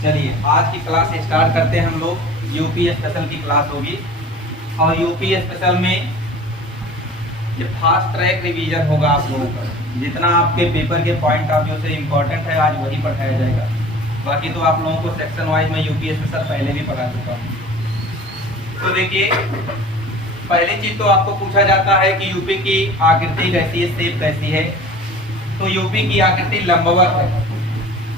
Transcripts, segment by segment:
चलिए आज की क्लास स्टार्ट करते हैं हम लोग। यूपी स्पेशल की क्लास होगी और यूपी स्पेशल में ये फास्ट ट्रैक रिवीजन होगा आप लोगों का। जितना आपके पेपर के पॉइंट ऑफ व्यू से इम्पोर्टेंट है आज वही पढ़ाया जाएगा। बाकी तो आप लोगों को सेक्शन वाइज में यूपी स्पेशल पहले भी पढ़ा चुका हूँ। तो देखिए, पहली चीज तो आपको पूछा जाता है कि यूपी की आकृति कैसी है, शेप कैसी है। तो यूपी की आकृति लंबवत है।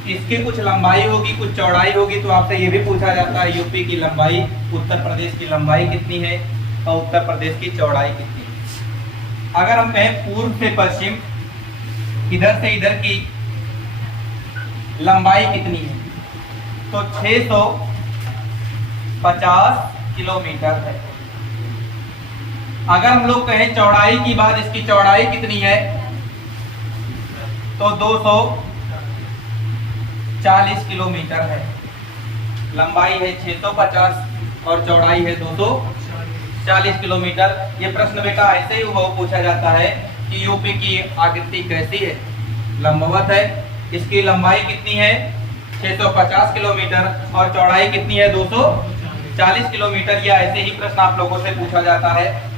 इसकी कुछ लंबाई होगी, कुछ चौड़ाई होगी। तो आपसे ये भी पूछा जाता है यूपी की लंबाई, उत्तर प्रदेश की लंबाई कितनी है और उत्तर प्रदेश की चौड़ाई कितनी है। अगर हम कहें पूर्व से पश्चिम, इधर से इधर की लंबाई कितनी है, तो 650 किलोमीटर है। अगर हम लोग कहें चौड़ाई की बात, इसकी चौड़ाई कितनी है, तो 240 किलोमीटर है। लंबाई है 650 और चौड़ाई है 240 किलोमीटर। ये प्रश्न बेटा ऐसे ही वो पूछा जाता है कि यूपी की आकृति कैसी है, लंबवत है। इसकी लंबाई कितनी है, 650 किलोमीटर और चौड़ाई कितनी है, 240 किलोमीटर। या ऐसे ही प्रश्न आप लोगों से पूछा जाता है।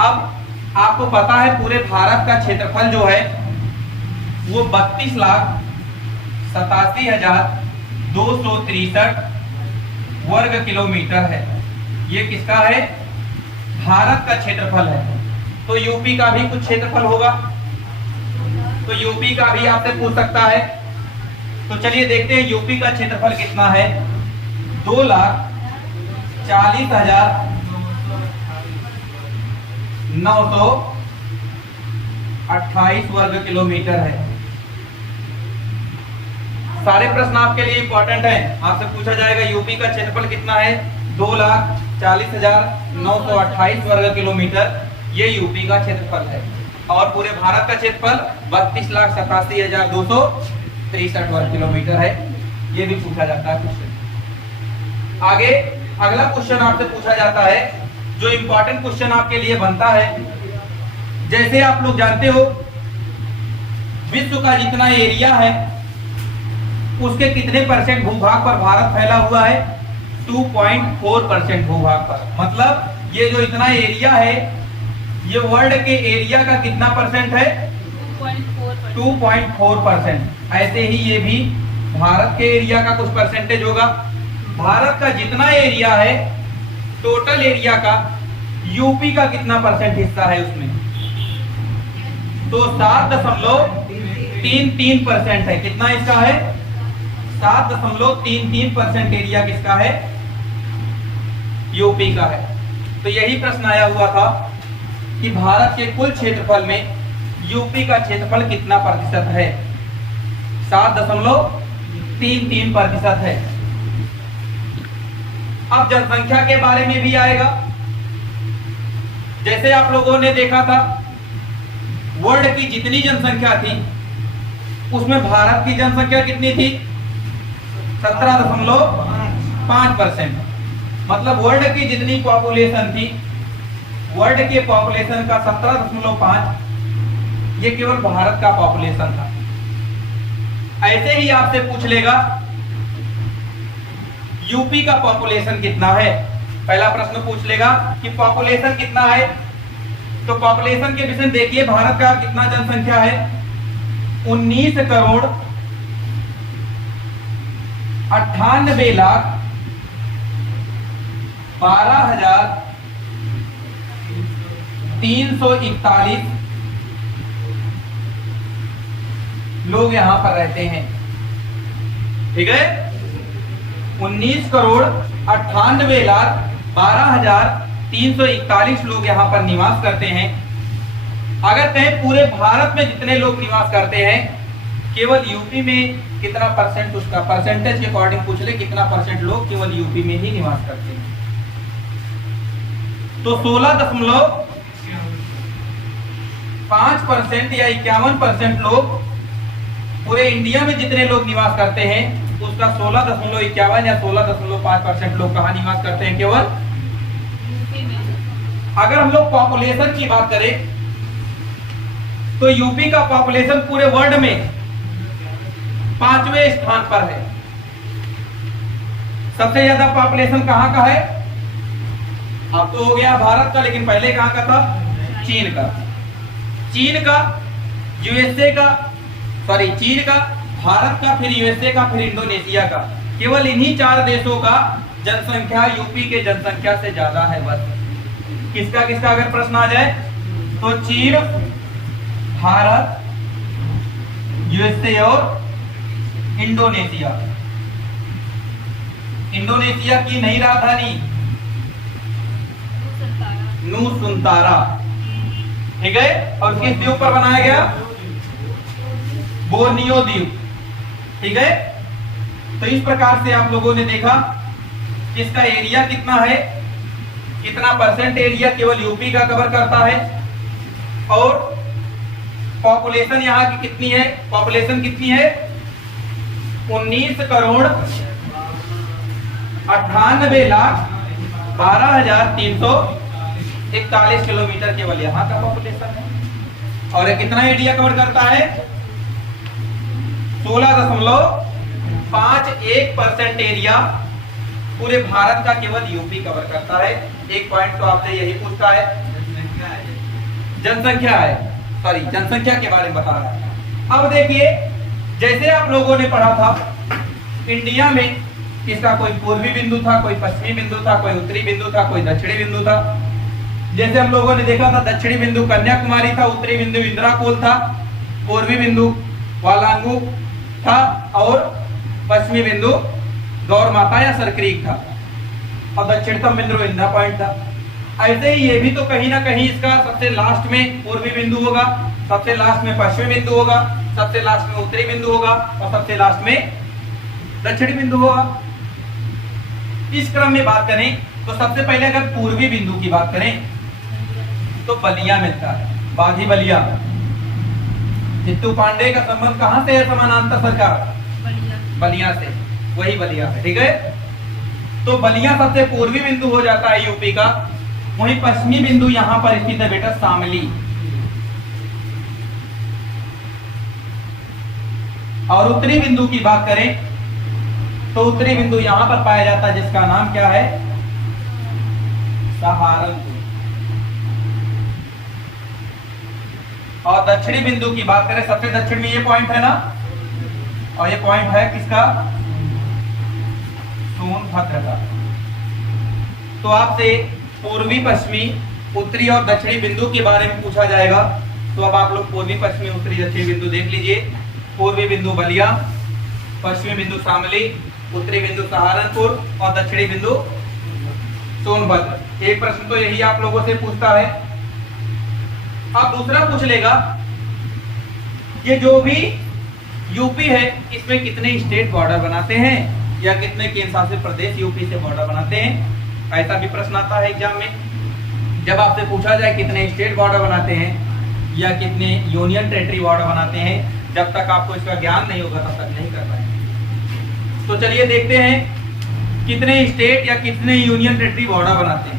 अब आपको पता है पूरे भारत का क्षेत्रफल जो है वो 32,87,263 वर्ग किलोमीटर है। ये किसका है, भारत का क्षेत्रफल है। तो यूपी का भी कुछ क्षेत्रफल होगा, तो यूपी का भी आपसे पूछ सकता है। तो चलिए देखते हैं यूपी का क्षेत्रफल कितना है। 2,40,928 वर्ग किलोमीटर है। सारे प्रश्न आपके लिए इंपॉर्टेंट हैं। आपसे पूछा जाएगा यूपी का क्षेत्रफल कितना है, 2,40,928 वर्ग किलोमीटर। ये यूपी का क्षेत्रफल है। और पूरे भारत का क्षेत्रफल 32,87,263 वर्ग किलोमीटर है। ये भी पूछा जाता है क्वेश्चन। आगे अगला क्वेश्चन आपसे पूछा जाता है, जो इंपॉर्टेंट क्वेश्चन आपके लिए बनता है। जैसे आप लोग जानते हो विश्व का जितना एरिया है उसके कितने परसेंट भूभाग पर भारत फैला हुआ है, 2.4% भूभाग पर। मतलब ये जो इतना एरिया है ये वर्ल्ड के एरिया का कितना परसेंट है, 2.4%। ऐसे ही ये भी भारत के एरिया का कुछ परसेंटेज होगा। भारत का जितना एरिया है टोटल एरिया का यूपी का कितना परसेंट हिस्सा है उसमें, तो 7.33% है। कितना इसका है, 7.33% एरिया किसका है, यूपी का है। तो यही प्रश्न आया हुआ था कि भारत के कुल क्षेत्रफल में यूपी का क्षेत्रफल कितना प्रतिशत है, 7.33% है। अब जनसंख्या के बारे में भी आएगा। जैसे आप लोगों ने देखा था वर्ल्ड की जितनी जनसंख्या थी उसमें भारत की जनसंख्या कितनी थी, 17.5%। मतलब वर्ल्ड की जितनी पॉपुलेशन थी, वर्ल्ड के पॉपुलेशन का 17.5 ये केवल भारत का पॉपुलेशन था। ऐसे ही आपसे पूछ लेगा यूपी का पॉपुलेशन कितना है। पहला प्रश्न पूछ लेगा कि पॉपुलेशन कितना है। तो पॉपुलेशन के विषय देखिए, भारत का कितना जनसंख्या है, 19,98,12,341 लोग यहां पर रहते हैं। ठीक है, 19,98,12,341 लोग यहाँ पर निवास करते हैं। अगर कहें पूरे भारत में जितने लोग निवास करते हैं, केवल यूपी में कितना परसेंट, उसका परसेंटेज के अकॉर्डिंग पूछ ले कितना परसेंट लोग केवल यूपी में ही निवास करते हैं, तो 16.5% या 51% लोग पूरे इंडिया में जितने लोग निवास करते हैं उसका 16.51 या 16.5% लोग कहाँ निवास करते हैं, केवल यूपी में। अगर हम लोग पॉपुलेशन की बात करें तो यूपी का पॉपुलेशन पूरे वर्ल्ड में 5वें स्थान पर है। सबसे ज्यादा पॉपुलेशन कहाँ का है? अब तो हो गया भारत का, लेकिन पहले कहाँ का था? चीन का। चीन का, यूएसए का, सॉरी चीन का, भारत का, फिर यूएसए का, फिर इंडोनेशिया का। केवल इन्हीं 4 देशों का जनसंख्या यूपी के जनसंख्या से ज्यादा है बस। किसका किसका अगर प्रश्न आ जाए तो चीन, भारत, यूएसए और इंडोनेशिया। इंडोनेशिया की नई राजधानी नुसुंतारा, ठीक है। और किस द्वीप पर बनाया गया? बोर्नियो द्वीप, ठीक है। तो इस प्रकार से आप लोगों ने देखा कि इसका एरिया कितना है, कितना परसेंट एरिया केवल यूपी का कवर करता है, और पॉपुलेशन यहाँ की कितनी है? पॉपुलेशन कितनी है? 19,98,12,341 किलोमीटर केवल यहाँ का पॉपुलेशन है। और ये कितना एरिया कवर करता है? 16.51% एरिया पूरे भारत का केवल यूपी कवर करता है। एक पॉइंट तो आपसे यही पूछता है, जनसंख्या है, सॉरी जनसंख्या के बारे में बता रहा है। अब देखिए, जैसे आप लोगों ने पढ़ा था इंडिया में इसका कोई पूर्वी बिंदु था, कोई पश्चिमी बिंदु था, कोई उत्तरी बिंदु था, कोई दक्षिणी बिंदु था। जैसे हम लोगों ने देखा था दक्षिणी बिंदु कन्याकुमारी था, उत्तरी बिंदु इंदिराकोल था, पूर्वी बिंदु वालांगू था और पश्चिमी बिंदु गौर माता या सरक्रीक था, और दक्षिणतम बिंदु इंदिरा पॉइंट था। ऐसे ही ये भी तो कहीं ना कहीं इसका सबसे लास्ट में पूर्वी बिंदु होगा, सबसे लास्ट में पश्चिमी बिंदु होगा, सबसे लास्ट में उत्तरी बिंदु होगा और सबसे लास्ट में दक्षिणी बिंदु होगा। इस क्रम में बात करें तो सबसे पहले अगर पूर्वी बिंदु की बात करें तो बलिया मिलता है, बाघी बलिया। जित्तू पांडे का संबंध कहां से है? समानांतर सरकार बलिया से, वही बलिया है, ठीक है। तो बलिया सबसे पूर्वी बिंदु हो जाता है यूपी का। वहीं पश्चिमी बिंदु यहां पर स्थित है बेटा शामली, और उत्तरी बिंदु की बात करें तो उत्तरी बिंदु यहां पर पाया जाता है जिसका नाम क्या है? सहारनपुर। और दक्षिणी बिंदु की बात करें, सबसे दक्षिण में ये पॉइंट है ना, और ये पॉइंट है किसका? सोनभद्र का। तो आपसे पूर्वी, पश्चिमी, उत्तरी और दक्षिणी बिंदु के बारे में पूछा जाएगा। तो अब आप लोग पूर्वी, पश्चिमी, उत्तरी, दक्षिणी बिंदु देख लीजिए। पूर्वी बिंदु बलिया, पश्चिमी बिंदु शामली, उत्तरी बिंदु सहारनपुर और दक्षिणी बिंदु सोनभद्र। एक प्रश्न तो यही आप लोगों से पूछता है। अब दूसरा पूछ लेगा ये जो भी यूपी है इसमें कितने स्टेट बॉर्डर बनाते हैं, या कितने केंद्र शासित प्रदेश यूपी से बॉर्डर बनाते हैं। ऐसा भी प्रश्न आता है एग्जाम में। जब आपसे पूछा जाए कितने स्टेट बॉर्डर बनाते हैं या कितने यूनियन टेरिटरी बॉर्डर बनाते हैं, जब तक आपको इसका ज्ञान नहीं होगा तब तक नहीं कर पाएंगे। तो चलिए देखते हैं कितने स्टेट या कितने यूनियन टेरिटरी बॉर्डर बनाते हैं।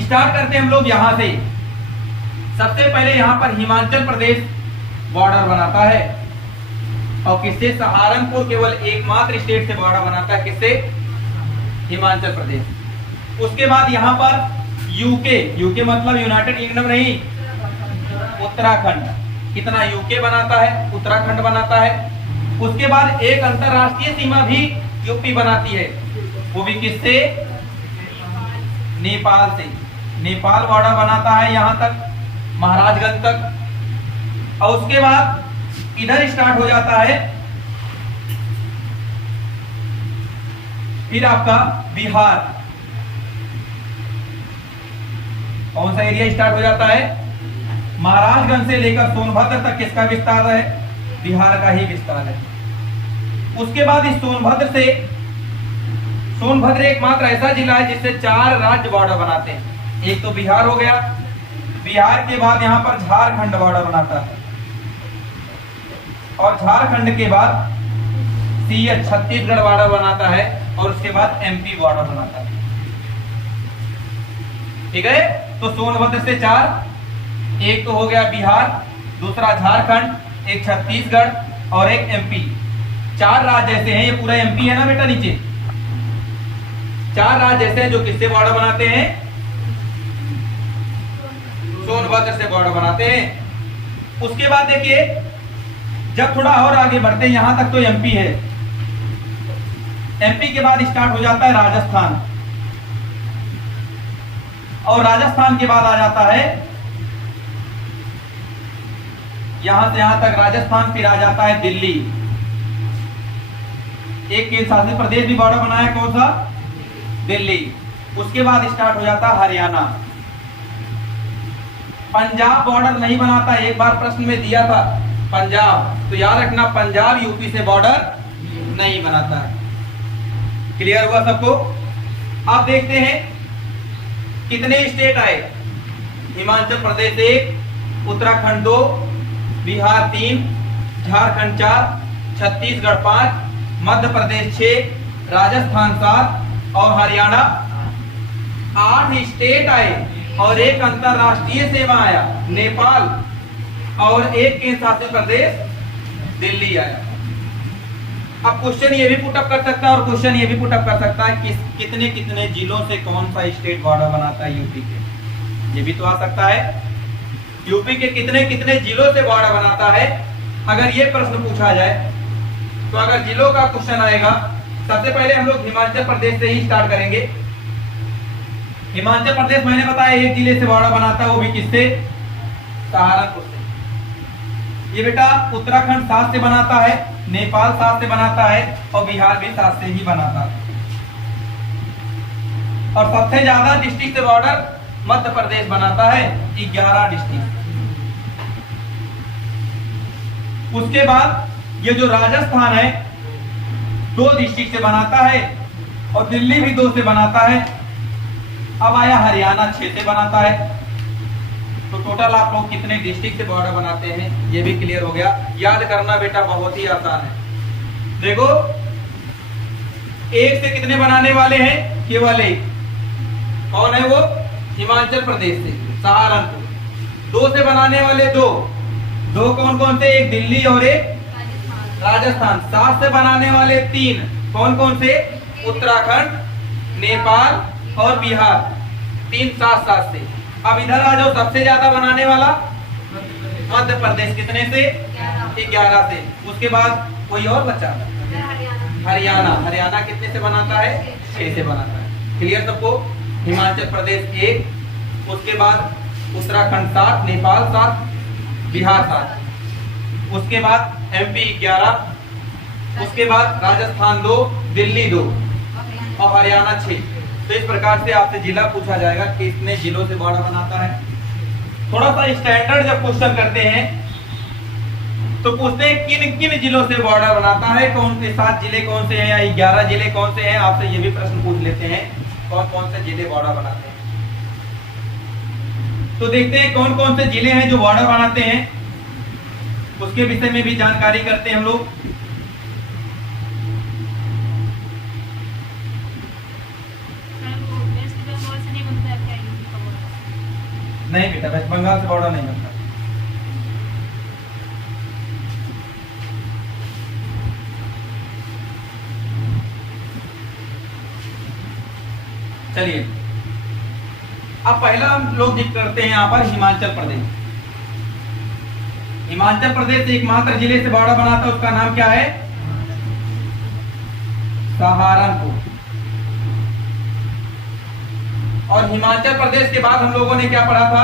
स्टार्ट करते हैं हम लोग यहां से। सबसे पहले यहां पर हिमाचल प्रदेश बॉर्डर बनाता है, और किससे? सहारनपुर केवल एकमात्र स्टेट से बॉर्डर बनाता है। किससे? हिमाचल प्रदेश। उसके बाद यहां पर यूके, यूके मतलब यूनाइटेड किंगडम नहीं, उत्तराखंड। कितना यूके बनाता है? उत्तराखंड बनाता है। उसके बाद एक अंतरराष्ट्रीय सीमा भी यूपी बनाती है, वो भी किससे? नेपाल से। नेपाल बॉर्डर बनाता है यहां तक, महाराजगंज तक। और उसके बाद इधर स्टार्ट हो जाता है फिर आपका बिहार। कौन सा एरिया स्टार्ट हो जाता है? महाराजगंज से लेकर सोनभद्र तक किसका विस्तार है? बिहार का ही विस्तार है। उसके बाद इस सोनभद्र एकमात्र ऐसा जिला है जिससे 4 राज्य बॉर्डर बनाते हैं। एक तो बिहार हो गया, बिहार के बाद यहां पर झारखंड बॉर्डर बनाता है, और झारखंड के बाद छत्तीसगढ़ बॉर्डर बनाता है, और उसके बाद एमपी बॉर्डर बनाता है। ठीक है, तो सोनभद्र से 4, एक तो हो गया बिहार, दूसरा झारखंड, एक छत्तीसगढ़ और एक एमपी। 4 राज्य ऐसे हैं। ये पूरा एमपी है ना बेटा नीचे, 4 राज्य ऐसे हैं जो किससे बॉर्डर बनाते हैं? सोनभद्र से बॉर्डर बनाते हैं। उसके बाद देखिए, जब थोड़ा और आगे बढ़ते हैं, यहां तक तो एमपी है, एमपी के बाद स्टार्ट हो जाता है राजस्थान, और राजस्थान के बाद आ जाता है यहां से यहां तक राजस्थान, फिर आ जाता है दिल्ली। एक केंद्र शासित प्रदेश भी बॉर्डर बनाया, कौन सा? दिल्ली। उसके बाद स्टार्ट हो जाता है हरियाणा। पंजाब बॉर्डर नहीं बनाता, एक बार प्रश्न में दिया था पंजाब, तो याद रखना पंजाब यूपी से बॉर्डर नहीं बनाता है। क्लियर हुआ सबको? अब देखते हैं कितने स्टेट आए। हिमाचल प्रदेश 1, उत्तराखंड 2, बिहार 3, झारखंड 4, छत्तीसगढ़ 5, मध्य प्रदेश 6, राजस्थान 7 और हरियाणा 8 स्टेट आए, और एक अंतरराष्ट्रीय सेवा आया नेपाल, और एक केंद्र शासित प्रदेश दिल्ली आया। अब क्वेश्चन ये भी पुटअप कर सकता है, और क्वेश्चन ये भी पुटअप कर सकता है कि कितने कितने जिलों से कौन सा स्टेट बॉर्डर बनाता है यूपी के, ये भी तो आ सकता है। यूपी के कितने कितने जिलों से बॉर्डर बनाता है, अगर ये प्रश्न पूछा जाए तो अगर जिलों का क्वेश्चन आएगा, सबसे पहले हम लोग हिमाचल प्रदेश से ही स्टार्ट करेंगे। हिमाचल प्रदेश मैंने बताया एक जिले से बॉर्डर बनाता है, वो भी किससे? सहारनपुर से। ये बेटा उत्तराखंड 7 से बनाता है, नेपाल 7 से बनाता है, और बिहार भी 7 से ही बनाता है। और सबसे ज्यादा डिस्ट्रिक्ट से बॉर्डर मध्य प्रदेश बनाता है, 11 डिस्ट्रिक्ट। उसके बाद ये जो राजस्थान है 2 डिस्ट्रिक्ट से बनाता है, और दिल्ली भी 2 से बनाता है। अब आया हरियाणा 6 से बनाता है। तो टोटल आप लोग कितने डिस्ट्रिक्ट से बॉर्डर बनाते हैं ये भी क्लियर हो गया। याद करना बेटा बहुत ही आसान है। देखो, 1 से कितने बनाने वाले हैं? केवल 1। कौन है वो? हिमाचल प्रदेश से, सहारनपुर। 2 से बनाने वाले 2 कौन कौन से? एक दिल्ली और एक राजस्थान। 7 से बनाने वाले 3 कौन कौन से? उत्तराखंड, नेपाल और बिहार। 3 7 से। अब इधर आ जाओ, सबसे ज्यादा बनाने वाला मध्य प्रदेश, कितने से? 11 से। उसके बाद कोई और बचा? हरियाणा। हरियाणा कितने से बनाता है? 6 से बनाता है। क्लियर सबको? हिमाचल प्रदेश 1, उसके बाद उत्तराखंड 7, नेपाल 7, बिहार 7, उसके बाद एमपी 11, उसके बाद राजस्थान 2, दिल्ली 2 और हरियाणा 6। तो इस प्रकार से आपसे जिला पूछा जाएगा कि कितने जिलों से बॉर्डर बनाता है। थोड़ा सा स्टैंडर्ड जब क्वेश्चन करते हैं तो पूछते हैं किन किन जिलों से बॉर्डर बनाता है, कौन से 7 जिले कौन से हैं या 11 जिले कौन से हैं। आपसे ये भी प्रश्न पूछ लेते हैं कौन कौन से जिले बॉर्डर बनाते हैं। तो देखते हैं कौन कौन से जिले हैं जो बॉर्डर बनाते हैं, उसके विषय में भी जानकारी करते हैं हम लोग। नहीं बेटा, वेस्ट बंगाल से बॉर्डर नहीं बनता। चलिए, अब पहला हम लोग जिक्र करते हैं यहाँ पर हिमाचल प्रदेश। हिमाचल प्रदेश एकमात्र जिले से बॉर्डर बनाता है, उसका नाम क्या है? सहारनपुर। और हिमाचल प्रदेश के बाद हम लोगों ने क्या पढ़ा था?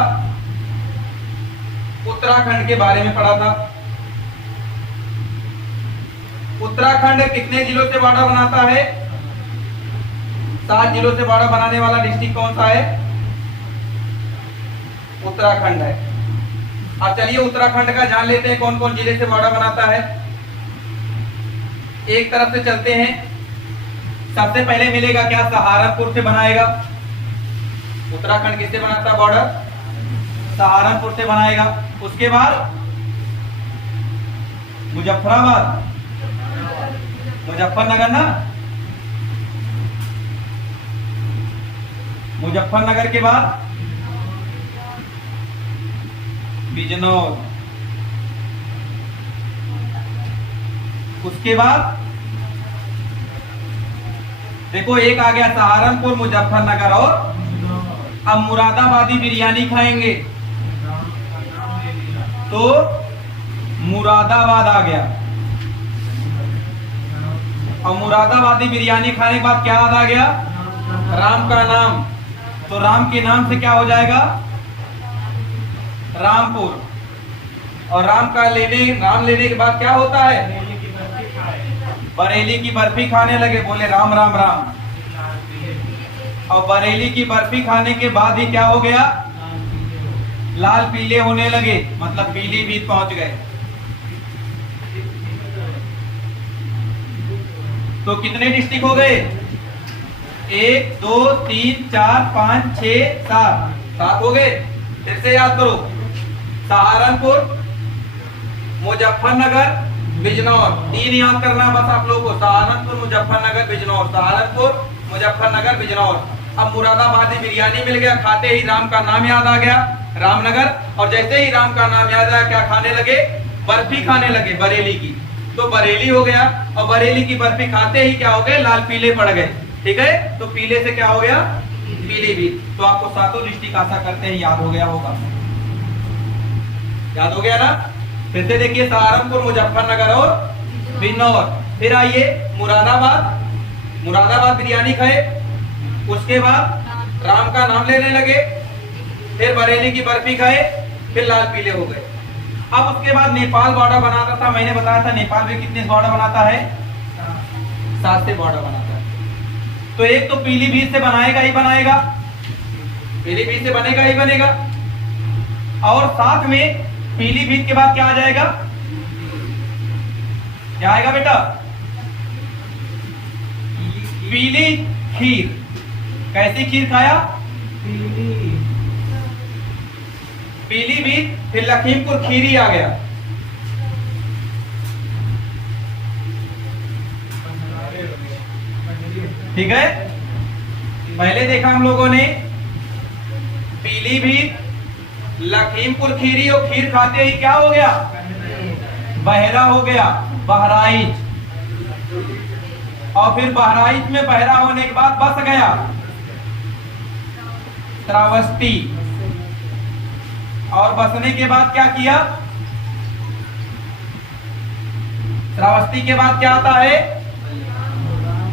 उत्तराखंड के बारे में पढ़ा था। उत्तराखंड कितने जिलों से बॉर्डर बनाता है? 7 जिलों से बॉर्डर बनाने वाला डिस्ट्रिक्ट कौन सा है? उत्तराखंड है। अब चलिए उत्तराखंड का जान लेते हैं कौन कौन जिले से बॉर्डर बनाता है। एक तरफ से चलते हैं, सबसे पहले मिलेगा क्या? सहारनपुर से बनाएगा। उत्तराखंड किससे बनाता है बॉर्डर? सहारनपुर से बनाएगा। उसके बाद मुजफ्फराबाद, मुजफ्फरनगर ना, मुजफ्फरनगर के बाद बिजनौर, उसके बाद देखो एक आ गया सहारनपुर, मुजफ्फरनगर, और अब मुरादाबादी बिरयानी खाएंगे तो मुरादाबाद आ गया। और मुरादाबादी बिरयानी खाने के बाद क्या याद आ गया? राम का नाम। तो राम के नाम से क्या हो जाएगा? रामपुर। और नाम लेने के बाद क्या होता है? बरेली की बर्फी खाने लगे, बोले राम राम राम। और बरेली की बर्फी खाने के बाद ही क्या हो गया? लाल पीले होने लगे, मतलब पीलीभीत पहुंच गए। तो कितने डिस्ट्रिक्ट हो गए? 1 2 3 4 5 6 7 हो गए। फिर से याद करो, सहारनपुर, मुजफ्फरनगर, बिजनौर, 3 याद करना है बस आप लोगों को। सहारनपुर, मुजफ्फरनगर, बिजनौर, सहारनपुर, मुजफ्फरनगर, बिजनौर। अब मुरादाबादी बिरयानी मिल गया, खाते ही राम का नाम याद आ गया, रामनगर। और जैसे ही राम का नाम याद आया, क्या खाने लगे? बर्फी खाने लगे बरेली की, तो बरेली हो गया। और बरेली की बर्फी खाते ही क्या हो गए? लाल पीले पड़ गए। ठीक है, तो पीले से क्या हो गया? पीलीभीत। तो आपको 7 डिस्ट्रिक्ट आशा करते हैं याद हो गया होगा। याद हो गया ना? फिर से देखिए, सहारनपुर, मुजफ्फरनगर और बिजनौर। फिर आइए मुरादाबाद बिरयानी खाए, उसके बाद राम का नाम लेने लगे, फिर बरेली की बर्फी खाए, फिर लाल पीले हो गए। अब उसके बाद नेपाल बॉर्डर बनाता था, मैंने बताया था नेपाल में कितने बॉर्डर बनाता है? 7 से बॉर्डर बनाता है। तो एक तो पीलीभीत से बनाएगा ही बनाएगा, पीलीभीत से बनेगा ही बनेगा। और साथ में पीलीभीत के बाद क्या आ जाएगा? क्या आएगा बेटा? पीली खीर। कैसी खीर खाया? पीलीभीत, फिर लखीमपुर खीरी आ गया। ठीक है, पहले देखा हम लोगों ने पीलीभीत, लखीमपुर खीरी, और खीर खाते ही क्या हो गया? बहरा हो गया, बहराइच। और फिर बहराइच में बहरा होने के बाद बस गया श्रावस्ती। और बसने के बाद क्या किया? श्रावस्ती के बाद क्या आता है?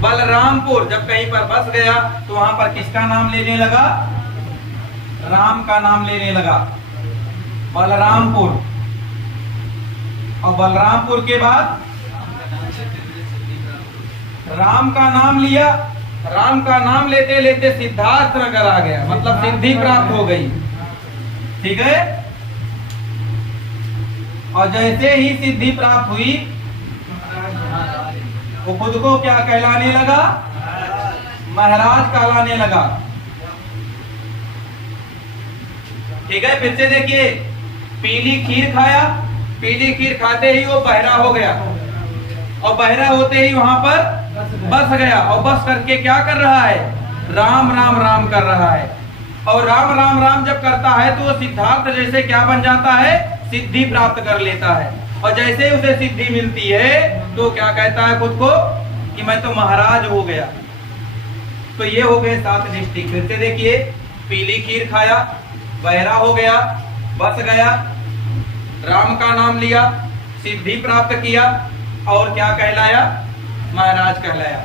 बलरामपुर। जब कहीं पर बस गया तो वहां पर किसका नाम लेने लगा? राम का नाम लेने लगा, बलरामपुर। और बलरामपुर के बाद राम का नाम लिया, राम का नाम लेते लेते सिद्धार्थ नगर आ गया, मतलब सिद्धि प्राप्त हो गई। ठीक है, और जैसे ही सिद्धि प्राप्त हुई, वो खुद को क्या कहलाने लगा? महाराज कहलाने लगा। ठीक है, फिर से देखिए, पीली खीर खाया, पीली खीर खाते ही वो बहरा हो गया, और बहरा होते ही वहां पर बस गया। और बस करके क्या कर रहा है? राम राम राम कर रहा है। और राम राम राम जब करता है तो वो सिद्धार्थ जैसे क्या बन जाता है? सिद्धि प्राप्त कर लेता है। और जैसे उसे सिद्धि मिलती है तो क्या कहता है खुद को? कि मैं तो महाराज हो गया। तो ये हो गए 7 डिस्ट्रिक्ट। फिर से देखिए, पीली खीर खाया, बहरा हो गया, बस गया, राम का नाम लिया, सिद्धि प्राप्त किया, और क्या कहलाया? महाराज कहलाया।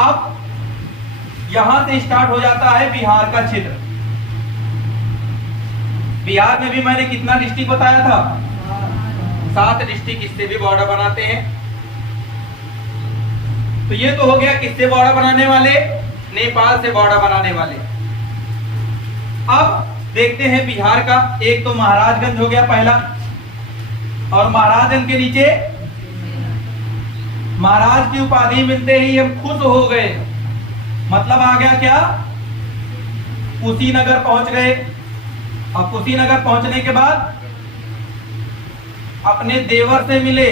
अब यहां से स्टार्ट हो जाता है बिहार का क्षेत्र। बिहार में भी मैंने कितना डिस्ट्रिक्ट बताया था? 7 डिस्ट्रिक्ट। इससे भी बॉर्डर बनाते हैं। तो ये तो हो गया किससे बॉर्डर बनाने वाले? नेपाल से बॉर्डर बनाने वाले। अब देखते हैं बिहार का। एक तो महाराजगंज हो गया पहला, और महाराजगंज के नीचे महाराज की उपाधि मिलते ही हम खुश हो गए। मतलब आ गया क्या? कुशीनगर पहुंच गए। और कुशीनगर पहुंचने के बाद अपने देवर से मिले,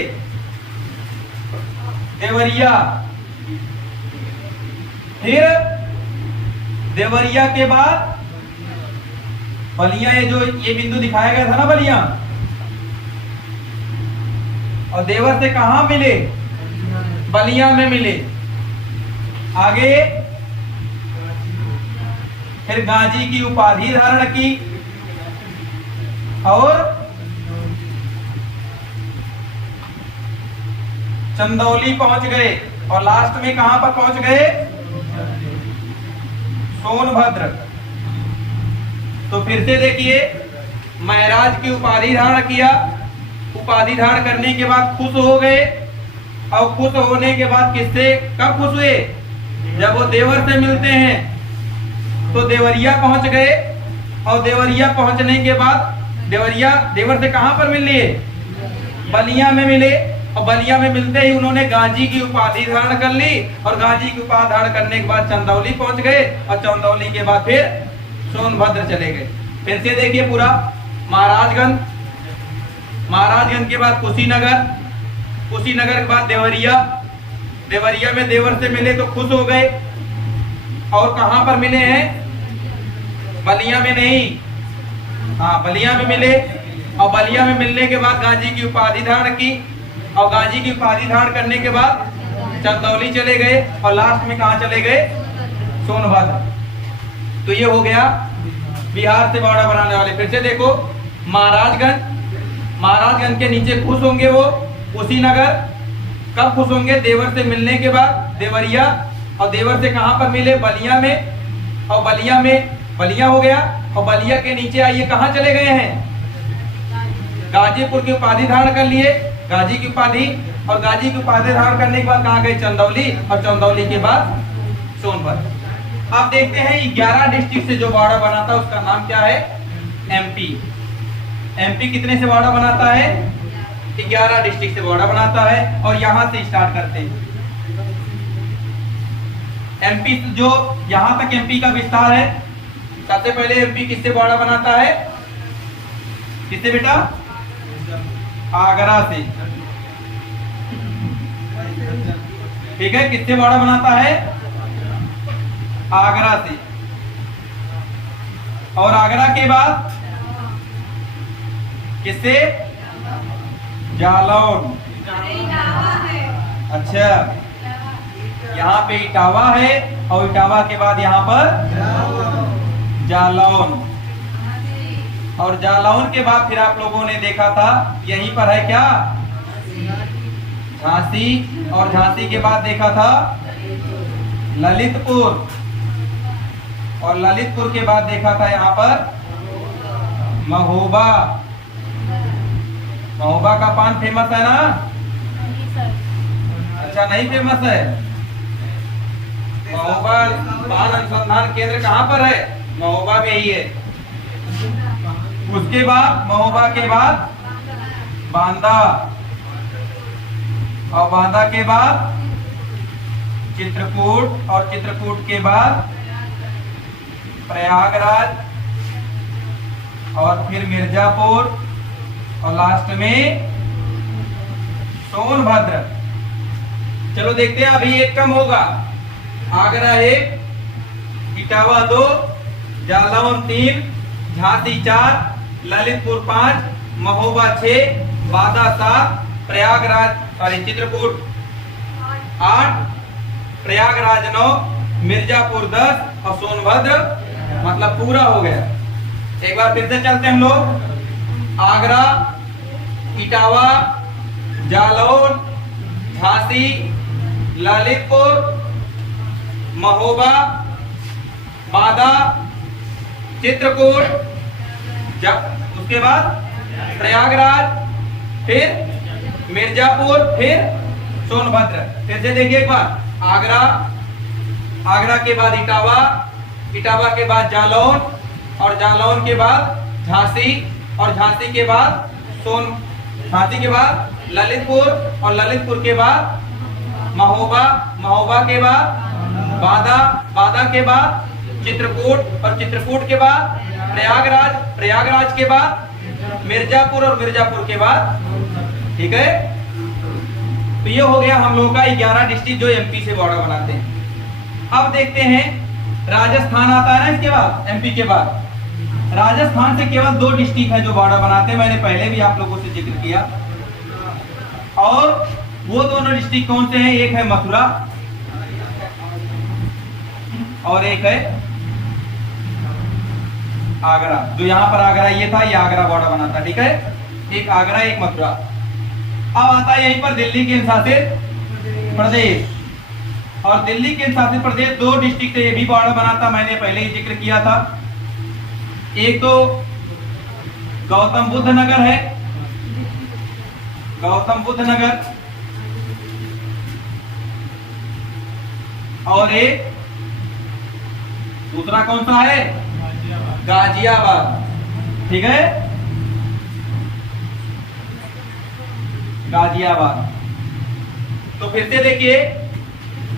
देवरिया। फिर देवरिया के बाद बलिया, ये बिंदु दिखाया गया था ना, बलिया। और देवर से कहां मिले? बलिया में मिले। आगे फिर गाजी की उपाधि धारण की और चंदौली पहुंच गए और लास्ट में कहां पर पहुंच गए? सोनभद्र। तो फिर से देखिए, महाराज की उपाधि धारण किया, उपाधि धारण करने के बाद खुश हो गए और खुश होने के बाद किससे कब खुश हुए? जब वो देवर से मिलते हैं तो देवरिया पहुंच गए और देवरिया पहुंचने के बाद देवरिया देवर से कहां पर मिल लिए? बलिया में मिले और बलिया में मिलते ही उन्होंने गाजी की उपाधि धारण कर ली और गाजी की उपाधि धारण करने के बाद चंदौली पहुंच गए और चंदौली के बाद फिर सोनभद्र चले गए। फिर से देखिए पूरा, महाराजगंज, महाराजगंज के बाद कुशीनगर, कुशीनगर के बाद देवरिया, देवरिया में देवर से मिले तो खुश हो गए और कहां पर मिले हैं? बलिया में नहीं, हाँ बलिया में मिले और बलिया में मिलने के बाद गाजी की उपाधि धारण की और गाजी की उपाधि धारण करने के बाद चंदौली चले गए और लास्ट में कहां चले गए? सोनभद्र। तो ये हो गया बिहार से बॉर्डर बनाने वाले। फिर से देखो, महाराजगंज, महाराजगंज के नीचे खुश होंगे वो कुशीनगर, कब खुश होंगे? देवर से मिलने के बाद देवरिया और देवर से कहां पर मिले? बलिया में और बलिया में बलिया हो गया और बलिया के नीचे आइए कहां चले गए हैं? गाजीपुर की उपाधि धारण कर लिए, गाजी की उपाधि, और गाजी की उपाधि धारण करने के बाद कहां गए? चंदौली, और चंदौली के बाद सोनभद्र। आप देखते हैं 11 डिस्ट्रिक्ट से जो बॉर्डर बनाता है उसका नाम क्या है? एमपी। एमपी कितने से बॉर्डर बनाता है? 11 डिस्ट्रिक्ट से बॉर्डर बनाता है और यहां से स्टार्ट करते हैं। एमपी जो यहां तक एमपी का विस्तार है, सबसे पहले एमपी किससे बॉर्डर बनाता है? किससे बेटा? आगरा से। ठीक है, किससे बॉर्डर बनाता है? आगरा से। और आगरा के बाद किससे? जालौन। अच्छा, यहाँ पे इटावा है और इटावा के बाद यहाँ पर जालौन, और जालौन के बाद फिर आप लोगों ने देखा था यहीं पर है क्या? झांसी, और झांसी के बाद देखा था ललितपुर, और ललितपुर के बाद देखा था यहाँ पर महोबा। महोबा का पान फेमस है ना? अच्छा, नहीं फेमस है? महोबा पान अनुसंधान केंद्र कहाँ पर है? महोबा में ही है। उसके बाद महोबा के बाद बांदा, और बांदा के बाद चित्रकूट, और चित्रकूट के बाद प्रयागराज, और फिर मिर्जापुर, और लास्ट में सोनभद्र। चलो देखते हैं, अभी एक कम होगा। आगरा 1, इटावा 2, जालौन 3, झांसी 4, ललितपुर 5, महोबा 6, बांदा 7, प्रयागराज सॉरी चित्रकूट 8, प्रयागराज 9, मिर्जापुर 10 और सोनभद्र मतलब पूरा हो गया। एक बार फिर से चलते हैं हम लोग। आगरा, इटावा, जालौन, झांसी, ललितपुर, महोबा, बांदा, चित्रकूट, उसके बाद प्रयागराज, फिर मिर्जापुर, फिर सोनभद्र। फिर से देखिए एक बार, आगरा, आगरा के बाद इटावा, इटावा के बाद जालौन, और जालौन के बाद झांसी, और झांसी के बाद झांसी के बाद ललितपुर, और ललितपुर के बाद महोबा, महोबा के बाद बांदा, बांदा के बाद चित्रकूट, और चित्रकूट के बाद प्रयागराज, प्रयागराज के बाद मिर्जापुर, और मिर्जापुर के बाद, ठीक है। तो ये हो गया हम लोगों का 11 डिस्ट्रिक्ट जो एमपी से बॉर्डर बनाते हैं। अब देखते हैं राजस्थान आता है ना इसके बाद, एमपी के बाद। राजस्थान से केवल 2 डिस्ट्रिक्ट है जो बॉर्डर बनाते हैं, मैंने पहले भी आप लोगों से जिक्र किया। और वो दोनों डिस्ट्रिक्ट कौन से हैं? एक है मथुरा और एक है आगरा। जो यहाँ पर आगरा ये था, ये आगरा बॉर्डर बना था, ठीक है। एक आगरा एक मथुरा। अब आता है यहीं पर दिल्ली केंद्र शासित प्रदेश, और दिल्ली केंद्र शासित प्रदेश 2 डिस्ट्रिक्ट से ये भी बॉर्डर बनाता, मैंने पहले ही जिक्र किया था। एक तो गौतम बुद्ध नगर है, गौतम बुद्ध नगर, और एक दूसरा कौन सा है, गाजियाबाद, ठीक है, गाजियाबाद। तो फिर से देखिए,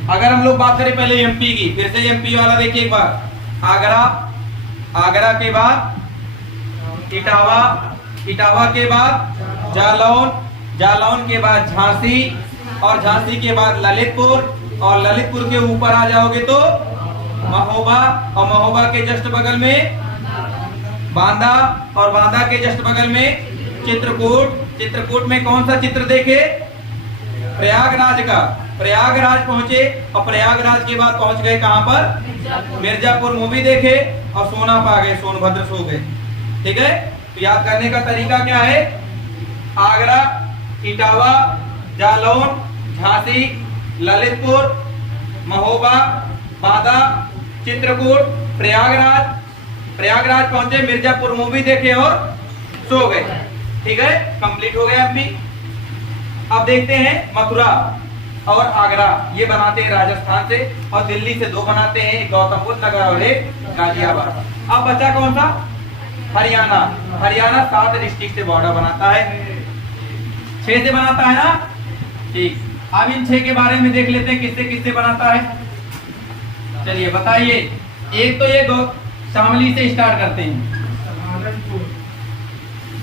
अगर हम लोग बात करें पहले एमपी की, फिर से एमपी वाला देखिए एक बार, आगरा, आगरा के बाद इटावा, इटावा के बाद जालौन, जालौन के बाद झांसी, और झांसी के बाद ललितपुर, और ललितपुर के ऊपर आ जाओगे तो महोबा, और महोबा के जस्ट बगल में बांदा, और बांदा के जस्ट बगल में चित्रकूट। चित्रकूट में कौन सा चित्र देखे, प्रयागराज का, प्रयागराज पहुंचे, और प्रयागराज के बाद पहुंच गए कहां पर, मिर्जापुर मूवी देखे, और सोना पा गए, सोनभद्र सो गए, ठीक है। तो याद करने का तरीका क्या है, आगरा, इटावा, जालौन, झांसी, ललितपुर, महोबा, बांदा, चित्रकूट, प्रयागराज, प्रयागराज पहुंचे, मिर्जापुर मूवी देखे और सो गए, ठीक है, कंप्लीट हो गया एमपी। अब देखते हैं मथुरा और आगरा, ये बनाते हैं राजस्थान से, और दिल्ली से 2 बनाते हैं, एक गौतम बुद्ध नगर और एक गाजियाबाद। अब बचा कौन सा, हरियाणा। हरियाणा 7 डिस्ट्रिक्ट से बॉर्डर बनाता है, 6 से बनाता है ना, ठीक। अब इन 6 के बारे में देख लेते हैं किससे किससे बनाता है। चलिए बताइए, एक तो ये शामली से स्टार्ट करते हैं।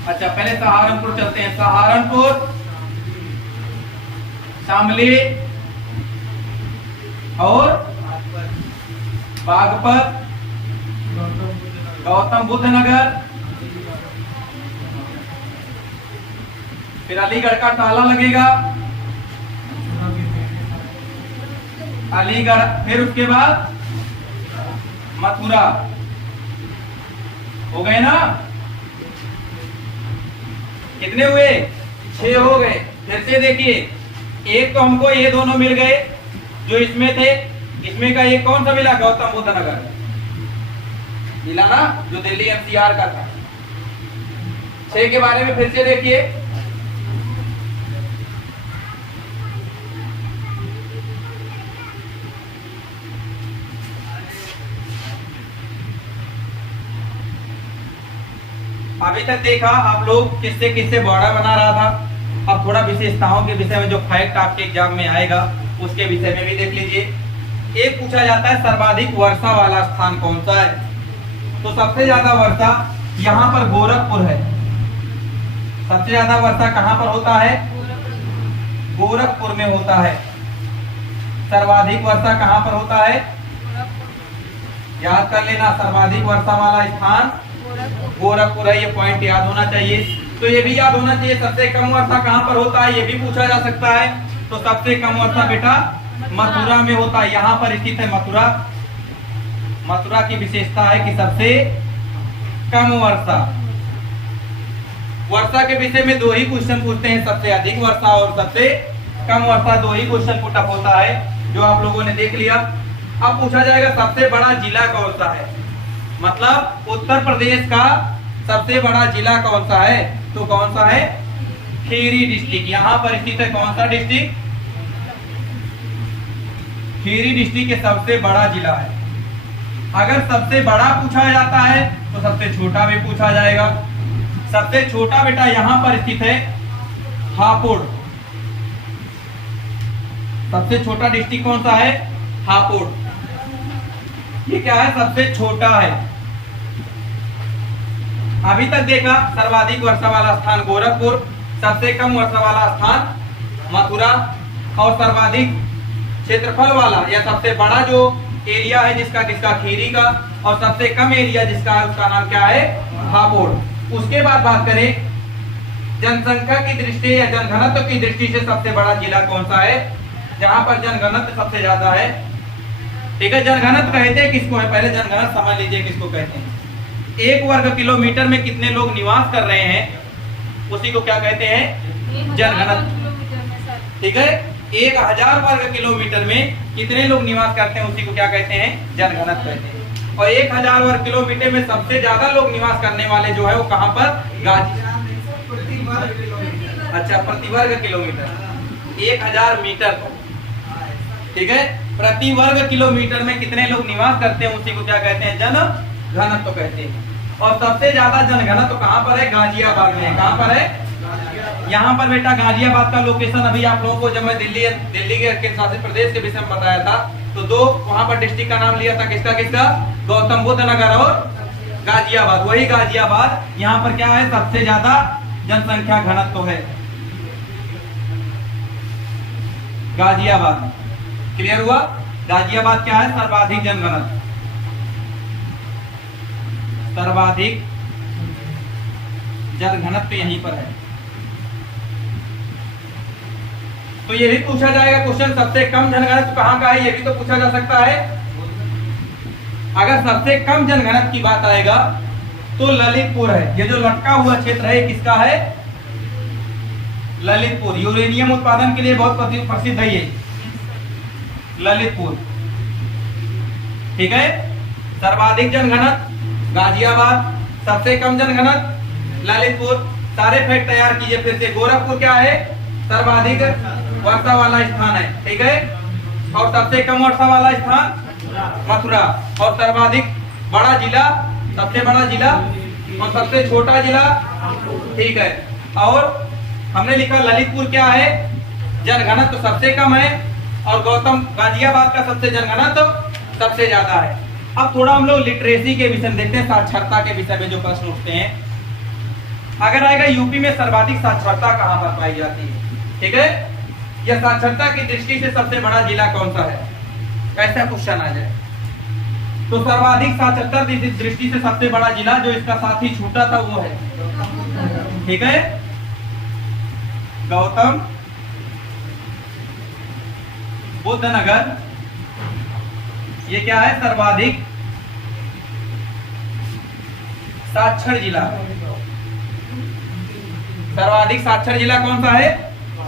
अच्छा, पहले सहारनपुर चलते हैं, सहारनपुर, शामली और बागपत, गौतम बुद्ध नगर, फिर अलीगढ़ का ताला लगेगा, अलीगढ़, फिर उसके बाद मथुरा, हो गए ना, कितने हुए, 6 हो गए। फिर से देखिए, एक तो हमको ये दोनों मिल गए जो इसमें थे, इसमें का एक कौन सा मिला, गौतम बुद्ध नगर मिला ना, जो दिल्ली एनसीआर का था। 6 के बारे में फिर से देखिए, अभी तक देखा आप लोग किससे किससे बॉर्डर बना रहा था। अब थोड़ा विशेषताओं के विषय में, जो फैक्ट आपके एग्जाम में आएगा उसके विषय में भी देख लीजिए। एक पूछा जाता है सर्वाधिक वर्षा वाला स्थान कौन सा है, तो सबसे ज्यादा वर्षा यहाँ पर गोरखपुर है। सबसे ज्यादा वर्षा कहाँ पर होता है, गोरखपुर में होता है। सर्वाधिक वर्षा कहाँ पर होता है, याद कर लेना, सर्वाधिक वर्षा वाला स्थान गोरखपुर है, ये पॉइंट याद होना चाहिए। तो ये भी याद होना चाहिए, सबसे कम वर्षा कहाँ पर होता है, ये भी पूछा जा सकता है। तो सबसे कम वर्षा बेटा मथुरा में होता है, यहाँ पर स्थित है मथुरा। मथुरा की विशेषता है कि सबसे कम वर्षा। वर्षा के विषय में 2 ही क्वेश्चन पूछते हैं, सबसे अधिक वर्षा और सबसे कम वर्षा, 2 ही क्वेश्चन पुटअप होता है, जो आप लोगों ने देख लिया। अब पूछा जाएगा सबसे बड़ा जिला कौन सा है, मतलब उत्तर प्रदेश का सबसे बड़ा जिला कौन सा है, तो कौन सा है, खीरी डिस्ट्रिक्ट। यहाँ पर स्थित है कौन सा डिस्ट्रिक्ट, खीरी डिस्ट्रिक्ट के सबसे बड़ा जिला है। अगर सबसे बड़ा पूछा जाता है तो सबसे छोटा भी पूछा जाएगा। सबसे छोटा बेटा यहाँ पर स्थित है हापुड़। सबसे छोटा डिस्ट्रिक्ट कौन सा है, हापुड़। ये क्या है, सबसे छोटा है। अभी तक देखा सर्वाधिक वर्षा वाला स्थान गोरखपुर, सबसे कम वर्षा वाला स्थान मथुरा, और सर्वाधिक क्षेत्रफल वाला या सबसे बड़ा जो एरिया है जिसका किसका, खीरी का, और सबसे कम एरिया जिसका है उसका नाम क्या है, हापुड़। उसके बाद बात करें जनसंख्या की दृष्टि या जनघनत्व की दृष्टि से सबसे बड़ा जिला कौन सा है, जहां पर जनघनत्व सबसे ज्यादा है, ठीक है। जनघनत्व कहते हैं किसको है, पहले जनघनत्व समझ लीजिए किसको कहते हैं। 1 वर्ग किलोमीटर में कितने लोग निवास कर रहे हैं उसी को क्या कहते हैं, जनघनत्व। ठीक है, 1000 वर्ग किलोमीटर में कितने लोग निवास करते हैं उसी को क्या कहते हैं, जनघनत्व कहते हैं। और 1000 वर्ग किलोमीटर में सबसे ज्यादा लोग निवास करने वाले जो है वो कहाँ पर, गाजी, अच्छा प्रति वर्ग किलोमीटर 1000 मीटर, ठीक है, प्रति वर्ग किलोमीटर में कितने लोग निवास करते हैं उसी को क्या कहते हैं, जनघनत्व कहते हैं। और सबसे ज्यादा जनघनत्व कहाँ पर है, गाजियाबाद में। कहाँ पर है, यहाँ पर बेटा गाजियाबाद का लोकेशन अभी आप लोगों को जब मैं दिल्ली के केंद्रशासित प्रदेश के विषय में बताया था तो 2 वहां पर डिस्ट्रिक्ट का नाम लिया था, किसका किसका, गौतम बुद्ध नगर और गाजियाबाद। वही गाजियाबाद यहाँ पर क्या है, सबसे ज्यादा जनसंख्या घनत्व है गाजियाबाद। क्लियर हुआ, गाजियाबाद क्या है, सर्वाधिक जनघनत्व, सर्वाधिक जनघनत्व यहीं पर है। तो ये भी पूछा जाएगा क्वेश्चन, सबसे कम जनघनत्व कहाँ का है, ये भी तो पूछा जा सकता है। अगर सबसे कम जनघनत्व की बात आएगा तो ललितपुर है। ये जो लटका हुआ क्षेत्र है किसका है, ललितपुर। यूरेनियम उत्पादन के लिए बहुत प्रसिद्ध है ये ललितपुर। ठीक है, सर्वाधिक जनघनत्व गाजियाबाद, सबसे कम जनघनत्व ललितपुर। सारे फैक्ट तैयार कीजिए फिर से। गोरखपुर क्या है, सर्वाधिक वर्षा वाला स्थान है, ठीक है, और सबसे कम वर्षा वाला स्थान मथुरा। और सर्वाधिक बड़ा जिला, सबसे बड़ा जिला और सबसे छोटा जिला, ठीक है। और हमने लिखा ललितपुर क्या है, जनघनत्व सबसे कम है और गौतम गाजियाबाद का सबसे जनघनत्व सबसे ज्यादा है। अब थोड़ा हम लोग लिटरेसी के विषय में देखते हैं, साक्षरता के विषय में जो प्रश्न उठते हैं। अगर आएगा यूपी में सर्वाधिक साक्षरता कहां पर पाई जाती है, ठीक है, यह साक्षरता की दृष्टि से सबसे बड़ा जिला कौन सा है, कैसा क्वेश्चन आ जाए तो सर्वाधिक साक्षरता दृष्टि से सबसे बड़ा जिला जो इसका साथी छूटा था वो है, ठीक है, गौतम बुद्ध नगर। ये क्या है, सर्वाधिक साक्षर जिला। सर्वाधिक साक्षर जिला कौन सा है,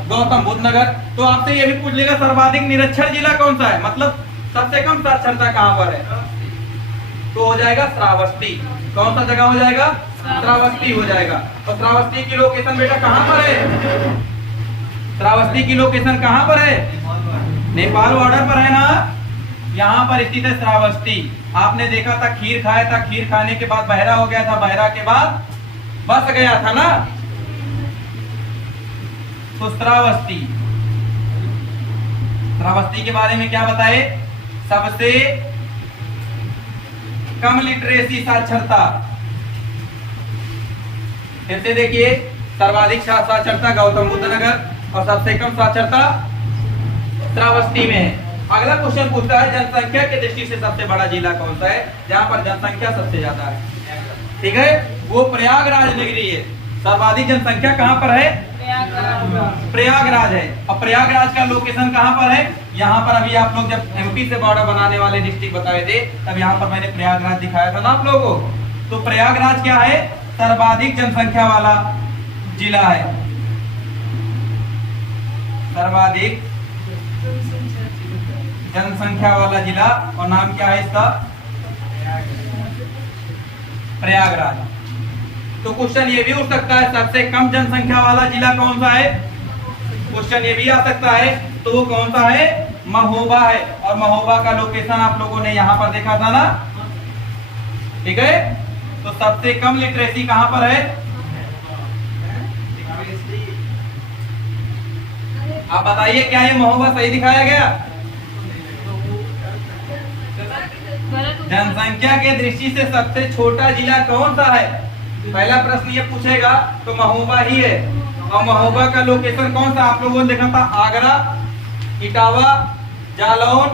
गौतम बुद्ध नगर। तो आपसे ये भी पूछ लेगा सर्वाधिक निरक्षर जिला कौन सा है, मतलब सबसे कम साक्षरता कहां पर है, तो हो जाएगा श्रावस्ती। कौन सा जगह हो जाएगा, श्रावस्ती हो जाएगा। और श्रावस्ती की लोकेशन बेटा कहां पर है, श्रावस्ती की लोकेशन कहां पर है, नेपाल बॉर्डर पर है ना, यहाँ पर स्थित है श्रावस्ती। आपने देखा था खीर खाया था, खीर खाने के बाद बहरा हो गया था, बहरा के बाद बस गया था ना, तो श्रावस्ती। श्रावस्ती के बारे में क्या बताए, सबसे कम लिटरेसी साक्षरता। फिर से देखिए, सर्वाधिक साक्षरता गौतम बुद्ध नगर और सबसे कम साक्षरता श्रावस्ती में है। अगला क्वेश्चन पूछता है जनसंख्या की दृष्टि से सबसे बड़ा जिला कौन सा है, जहां पर जनसंख्या सबसे ज्यादा है, ठीक है, वो प्रयागराज नगरी है। सर्वाधिक जनसंख्या कहां पर है, प्रयागराज है। और प्रयागराज का लोकेशन कहां पर है, यहाँ पर अभी आप लोग जब एमपी से बॉर्डर बनाने वाले डिस्ट्रिक्ट बताए थे तब यहाँ पर मैंने प्रयागराज दिखाया था ना आप लोगों को। तो प्रयागराज क्या है, सर्वाधिक जनसंख्या वाला जिला है, सर्वाधिक जनसंख्या वाला जिला। और नाम क्या है इसका, प्रयागराज। तो क्वेश्चन ये भी उठ सकता है सबसे कम जनसंख्या वाला जिला कौन सा है, क्वेश्चन ये भी आ सकता है, तो वो कौन सा है, महोबा है। और महोबा का लोकेशन आप लोगों ने यहाँ पर देखा था ना, ठीक है। तो सबसे कम लिटरेसी कहां पर है, आप बताइए क्या ये महोबा सही दिखाया गया, जनसंख्या के दृष्टि से सबसे छोटा जिला कौन सा है, पहला प्रश्न ये पूछेगा तो महोबा ही है। और महोबा का लोकेशन कौन सा आप लोगों ने देखा था, आगरा, इटावा, जालौन,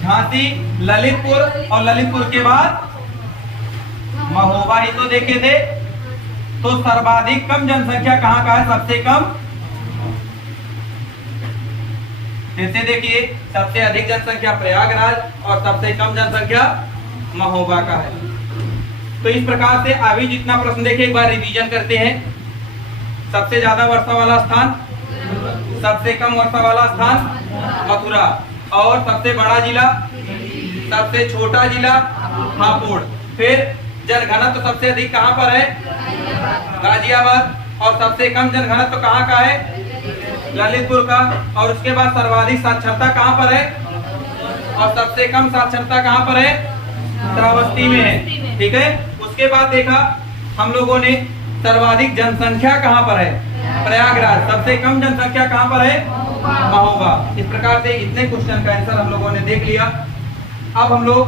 झांसी, ललितपुर और ललितपुर के बाद महोबा ही तो देखे थे। तो सर्वाधिक कम जनसंख्या कहाँ का है, सबसे कम फिर से देखिए, सबसे अधिक जनसंख्या प्रयागराज और सबसे कम जनसंख्या महोबा का है। तो इस प्रकार से अभी जितना प्रश्न देखे एक बार रिवीजन करते हैं। सबसे ज्यादा वर्षा वाला स्थान, सबसे कम वर्षा वाला स्थान मथुरा, और सबसे बड़ा जिला, सबसे छोटा जिला हापुड़। फिर जनघनत्व सबसे अधिक कहाँ पर है? गाजियाबाद। और सबसे कम जनघनत्व कहाँ का है? ललितपुर का। और उसके बाद सर्वाधिक साक्षरता कहाँ पर है? और सबसे कम साक्षरता कहाँ पर है? श्रावस्ती में है। ठीक है। उसके बाद देखा हम लोगों ने सर्वाधिक जनसंख्या कहाँ पर है? प्रयागराज। सबसे कम जनसंख्या कहाँ पर है? महोबा। इस प्रकार से इतने क्वेश्चन का आंसर हम लोगों ने देख लिया। अब हम लोग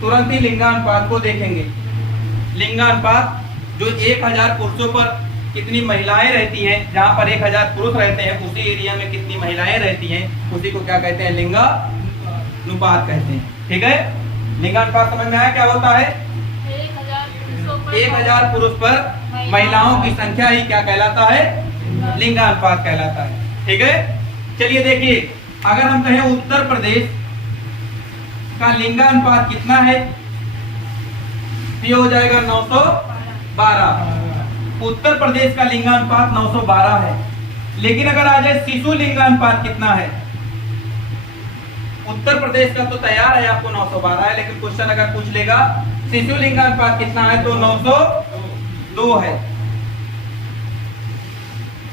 तुरंत ही लिंगानुपात को देखेंगे। लिंगानुपात जो 1000 पुरुषों पर कितनी महिलाएं रहती हैं, जहां पर 1000 पुरुष रहते हैं उसी एरिया में कितनी महिलाएं रहती हैं, उसी को क्या कहते हैं? लिंगानुपात कहते हैं। ठीक है। लिंगानुपात समझ में आया क्या होता है? 1000 पुरुष पर महिलाओं की संख्या ही क्या कहलाता है? लिंगानुपात कहलाता है। ठीक है। चलिए देखिए, अगर हम कहें उत्तर प्रदेश का लिंगानुपात कितना है, ये हो जाएगा 912। उत्तर प्रदेश का लिंगानुपात 912 है। लेकिन अगर आ जाए शिशु लिंगानुपात कितना है? उत्तर प्रदेश का तो तैयार है आपको 912 है, लेकिन क्वेश्चन अगर पूछ लेगा शिशु लिंगानुपात कितना है तो 902 है।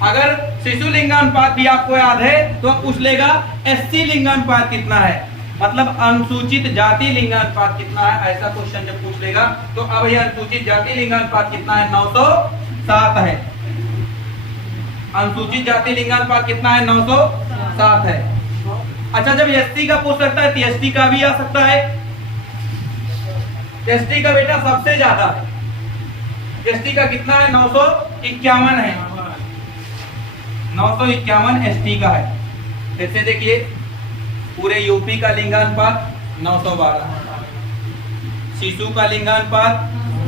अगर शिशु लिंगानुपात भी आपको याद है तो पूछ लेगा एससी लिंगानुपात कितना है, मतलब अनुसूचित जाति लिंगानुपात कितना है। ऐसा क्वेश्चन जब पूछ लेगा तो अब ये अनुसूचित जाति लिंगानुपात कितना है? 907 है। अनुसूचित जाति लिंगानुपात कितना है? 907 है। अच्छा, जब एसटी का पूछ सकता है तो एसटी का भी आ सकता है। एसटी का बेटा सबसे ज्यादा है। एसटी का कितना है? 951 है। 951 एसटी का है। फिर से देखिए, पूरे यूपी का लिंगानुपात 912, शिशु का लिंगानुपात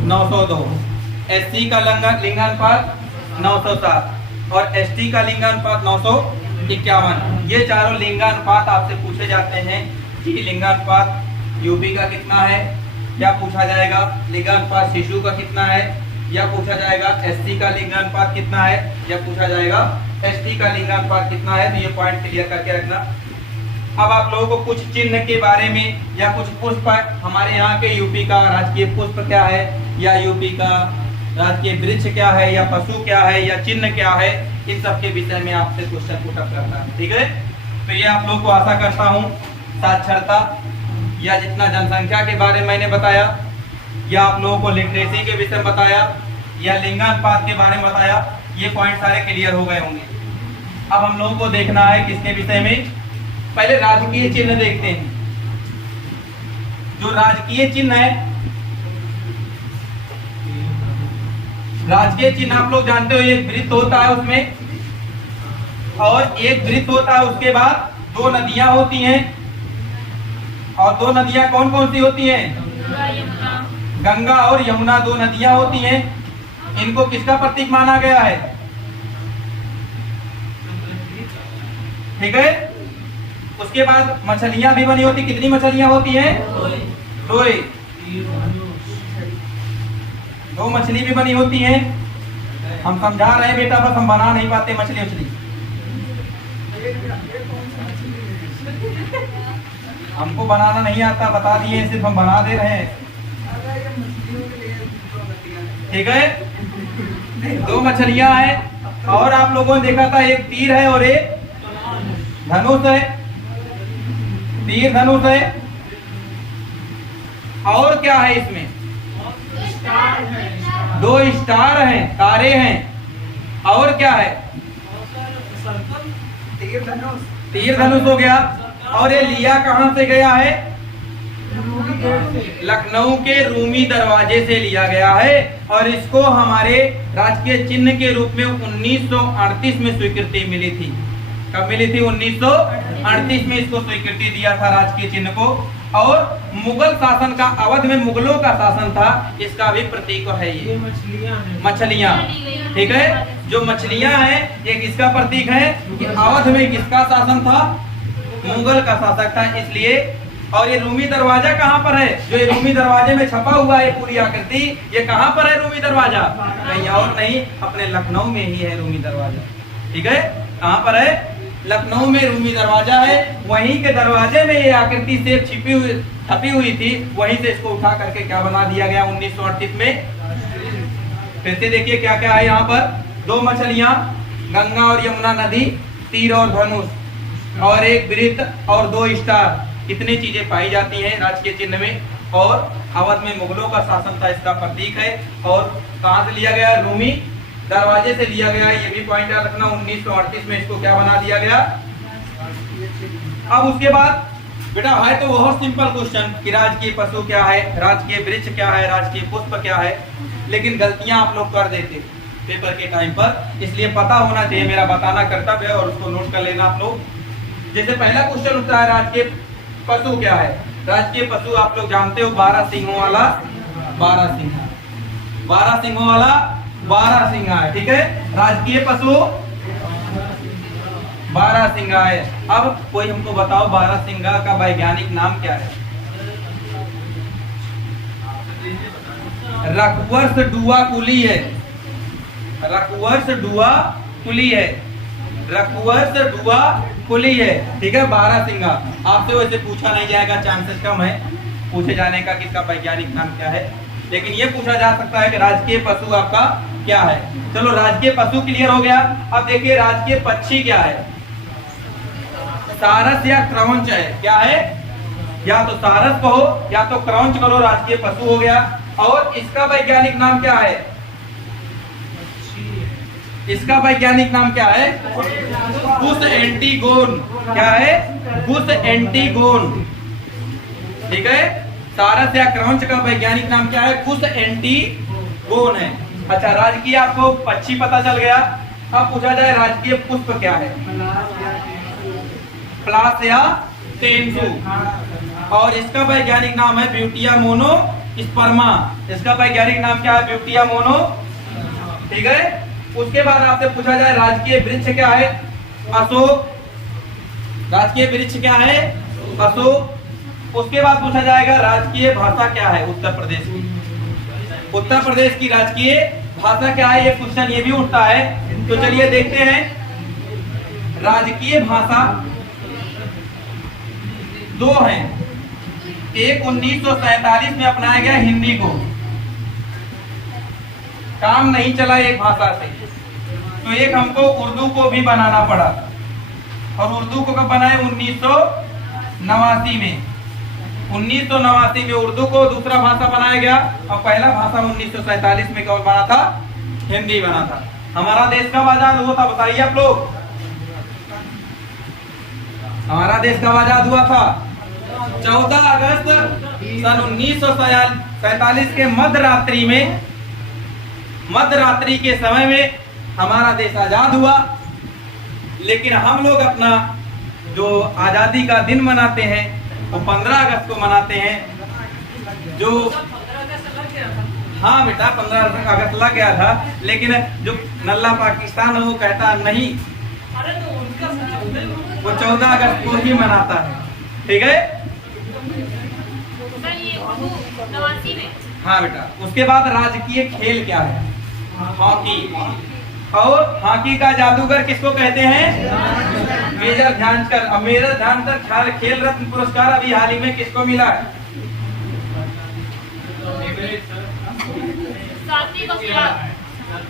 902, एससी का लिंगानुपात 907 और एसटी का लिंगानुपात 951। ये चारों लिंगानुपात आपसे पूछे जाते हैं कि लिंगानुपात यूपी का कितना है, या पूछा जाएगा लिंगानुपात शिशु का कितना है, या पूछा जाएगा एससी का लिंगानुपात कितना है, या पूछा जाएगा एसटी का लिंगानुपात कितना है। तो ये पॉइंट क्लियर करके रखना। अब आप लोगों को कुछ चिन्ह के बारे में या कुछ पुष्प, हमारे यहाँ के यूपी का राजकीय पुष्प क्या है, या यूपी का राजकीय वृक्ष क्या है, या पशु क्या है, या चिन्ह क्या है, इन सब के विषय में आपसे क्वेश्चन पुट अप करता है। ठीक है। तो ये आप लोग को आशा करता हूँ साक्षरता या जितना जनसंख्या के बारे में मैंने बताया, या आप लोगों को लिटरेसी के विषय में बताया, या लिंगानुपात के बारे में बताया, ये पॉइंट सारे क्लियर हो गए होंगे। अब हम लोगों को देखना है किसके विषय में? पहले राजकीय चिन्ह देखते हैं। जो राजकीय चिन्ह है, राजकीय चिन्ह आप लोग जानते हो, एक वृत्त होता है उसमें, और एक वृत्त होता है, उसके बाद 2 नदियां होती हैं। और 2 नदियां कौन कौन सी होती हैं? गंगा और यमुना 2 नदियां होती हैं। इनको किसका प्रतीक माना गया है? ठीक है। उसके बाद मछलियां भी बनी होती। कितनी मछलियां होती हैं? 2 मछली भी बनी होती हैं। हम समझा रहे हैं बेटा, बस हम बना नहीं पाते मछली। हमको बनाना नहीं आता, बता दिए, सिर्फ हम बना दे रहे हैं। ठीक है। 2 मछलियां हैं, और आप लोगों ने देखा था एक तीर है और एक धनुष है। तीर धनुष है, और क्या है इसमें? 2 स्टार हैं, तारे हैं, और क्या है? तीर धनुष हो गया। और ये लिया कहां से गया है? लखनऊ के रूमी दरवाजे से लिया गया है, और इसको हमारे राजकीय चिन्ह के रूप में 1938 में स्वीकृति मिली थी। कब मिली थी? 1938 में इसको स्वीकृति दिया था राजकीय चिन्ह को। और मुगल शासन का, अवध में मुगलों का शासन था, इसका भी प्रतीक है ये मछलियां। ठीक है। जो मछलियां हैं ये किसका प्रतीक है? कि अवध में किसका शासन था? मुगल का शासक था इसलिए। और ये रूमी दरवाजा कहाँ पर है? जो ये रूमी दरवाजे में छपा हुआ है पूरी आकृति, ये कहाँ पर है रूमी दरवाजा? कहीं और नहीं, अपने लखनऊ में ही है रूमी दरवाजा। ठीक है, कहाँ पर है? लखनऊ में रूमी दरवाजा है। वहीं के दरवाजे में ये आकृति से छपी हुई थी, वहीं से इसको उठा करके क्या बना दिया गया 1938 में। फिर से देखिए क्या क्या है यहाँ पर। 2 मछलियां, गंगा और यमुना नदी, तीर और धनुष, और एक वृत्त और 2 स्टार, कितनी चीजें पाई जाती हैं राजकीय चिन्ह में। और अवध में मुगलों का शासन था, इसका प्रतीक है। और कहाँ से लिया गया? रूमी दरवाजे से लिया गया है, ये भी पॉइंट याद रखना। 1938 में इसको क्या बना दिया गया। अब उसके बाद बेटा है तो बहुत सिंपल क्वेश्चन कि राजकीय पशु क्या है, राजकीय वृक्ष क्या है, राजकीय पुष्प क्या है, लेकिन गलतियां आप लोग कर देते पेपर के टाइम पर, इसलिए पता होना चाहिए, मेरा बताना कर्तव्य है और उसको नोट कर लेना आप लोग। जैसे पहला क्वेश्चन उठता है राजकीय पशु क्या है। राजकीय पशु आप लोग जानते हो 12 सिंहों वाला 12 सिंहा, 12 सिंहों वाला 12 सिंहा है। ठीक है, राजकीय पशु 12 सिंहा है। अब कोई हमको बताओ 12 सिंहा का वैज्ञानिक नाम क्या है? रघुवंश डुआ कुली है, रघुवंश डुआ कुली है, रघुवंश डुआ कुली है। ठीक है, 12 सिंहा। आपसे वैसे पूछा नहीं जाएगा, चांसेस कम है पूछे जाने का कि इसका वैज्ञानिक नाम क्या है, लेकिन ये पूछा जा सकता है कि राजकीय पशु आपका क्या है। चलो राजकीय पशु क्लियर हो गया। अब देखिए राजकीय पक्षी क्या है। सारस या क्रौंच है। क्या है? या तो सारस कहो या तो क्रौंच करो, राजकीय पशु हो गया। और इसका वैज्ञानिक नाम क्या है? इसका वैज्ञानिक नाम क्या है? गुस एंटीगोन। क्या है? गुस एंटीगोन। ठीक है, सारस या क्रौंच का वैज्ञानिक नाम क्या है? गुस एंटीगोन है। अच्छा, राजकीय आपको पक्षी पता चल गया। अब पूछा जाए राजकीय पुष्प क्या है? प्लास या टेंसू। और इसका वैज्ञानिक नाम है ब्यूटिया मोनोस्पर्मा। इसका वैज्ञानिक नाम क्या है? Butea mono. ठीक है, उसके बाद आपसे पूछा जाए राजकीय वृक्ष क्या है? अशोक। राजकीय वृक्ष क्या है? अशोक। उसके बाद पूछा जाएगा राजकीय भाषा क्या है उत्तर प्रदेश की? उत्तर प्रदेश की राजकीय भाषा क्या है? ये क्वेश्चन ये भी उठता है, तो चलिए देखते हैं। राजकीय भाषा 2 हैं। एक 1947 में अपनाया गया हिंदी को, काम नहीं चला एक भाषा से, तो एक हमको उर्दू को भी बनाना पड़ा। और उर्दू को कब बनाए? 1989 में। 1989 में उर्दू को दूसरा भाषा बनाया गया। और पहला भाषा 1947 में कौन बना था? हिंदी बना था। हमारा देश कब आजाद हुआ था बताइए आप लोग? हमारा देश कब आजाद हुआ था? 14 अगस्त सन 1947 के मध्यरात्रि में, मध्यरात्रि के समय में हमारा देश आजाद हुआ। लेकिन हम लोग अपना जो आजादी का दिन मनाते हैं वो 15 अगस्त को मनाते हैं। जो हाँ बेटा 15 अगस्त लग गया था, लेकिन जो नल्ला पाकिस्तान है वो कहता नहीं, वो 14 अगस्त को ही मनाता है। ठीक है, हाँ बेटा। उसके बाद राजकीय खेल क्या है? हॉकी। और हॉकी का जादूगर किसको कहते हैं? मेजर ध्यानचंद। अब मेजर ध्यानचंद खेल रत्न पुरस्कार अभी हाल ही में किसको मिला है?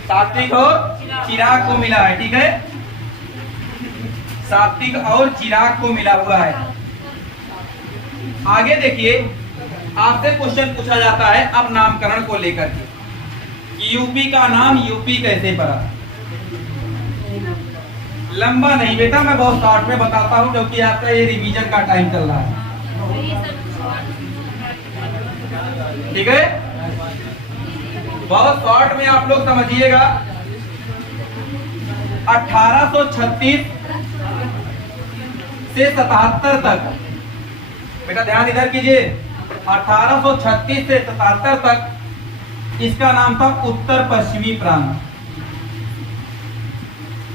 सात्विक और चिराग को मिला है। ठीक है, सात्विक और चिराग को मिला हुआ है। आगे देखिए, आपसे क्वेश्चन पूछा जाता है अब नामकरण को लेकर के, यूपी का नाम यूपी कैसे पड़ा? लंबा नहीं बेटा, मैं बहुत शॉर्ट में बताता हूँ क्योंकि आपका ये रिवीजन का टाइम चल रहा है। ठीक है, बहुत शॉर्ट में आप लोग समझिएगा। 1836 से 77 तक, बेटा ध्यान इधर कीजिए, 1836 से 77 तक इसका नाम था उत्तर पश्चिमी प्रांत।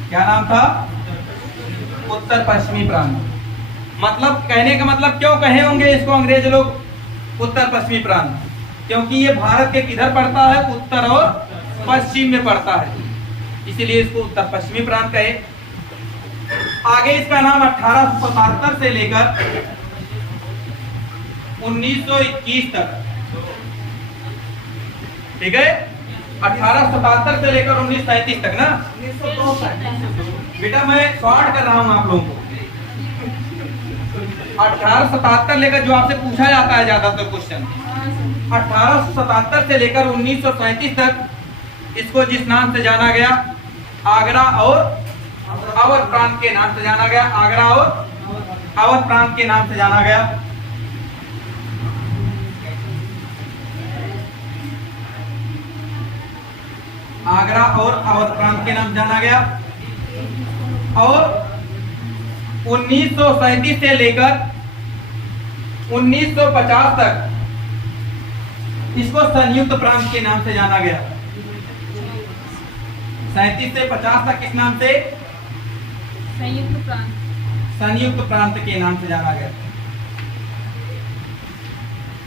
क्या नाम था? उत्तर पश्चिमी प्रांत। मतलब कहने का मतलब क्यों कहे होंगे इसको अंग्रेज लोग उत्तर पश्चिमी प्रांत, क्योंकि ये भारत के किधर पड़ता है, उत्तर और पश्चिम में पड़ता है, इसीलिए इसको उत्तर पश्चिमी प्रांत कहे। आगे इसका नाम 1877 से लेकर 1921 तक, ठीक है, 1877 से लेकर 1937 तक ना, बेटा मैं शॉर्ट कर रहा हूं आप लोगों को। 1877 लेकर जो आपसे पूछा जाता है ज्यादातर क्वेश्चन, 1877 से लेकर 1937 तक इसको जिस नाम से जाना गया, आगरा और अवध प्रांत के नाम से जाना गया, आगरा और अवध प्रांत के नाम से जाना गया। आगरा और अवध प्रांत के नाम जाना गया। और 1937 से लेकर 1950 तक इसको संयुक्त प्रांत के नाम से जाना गया। 37 से 50 तक किस नाम से, संयुक्त प्रांत, संयुक्त प्रांत के नाम से जाना गया।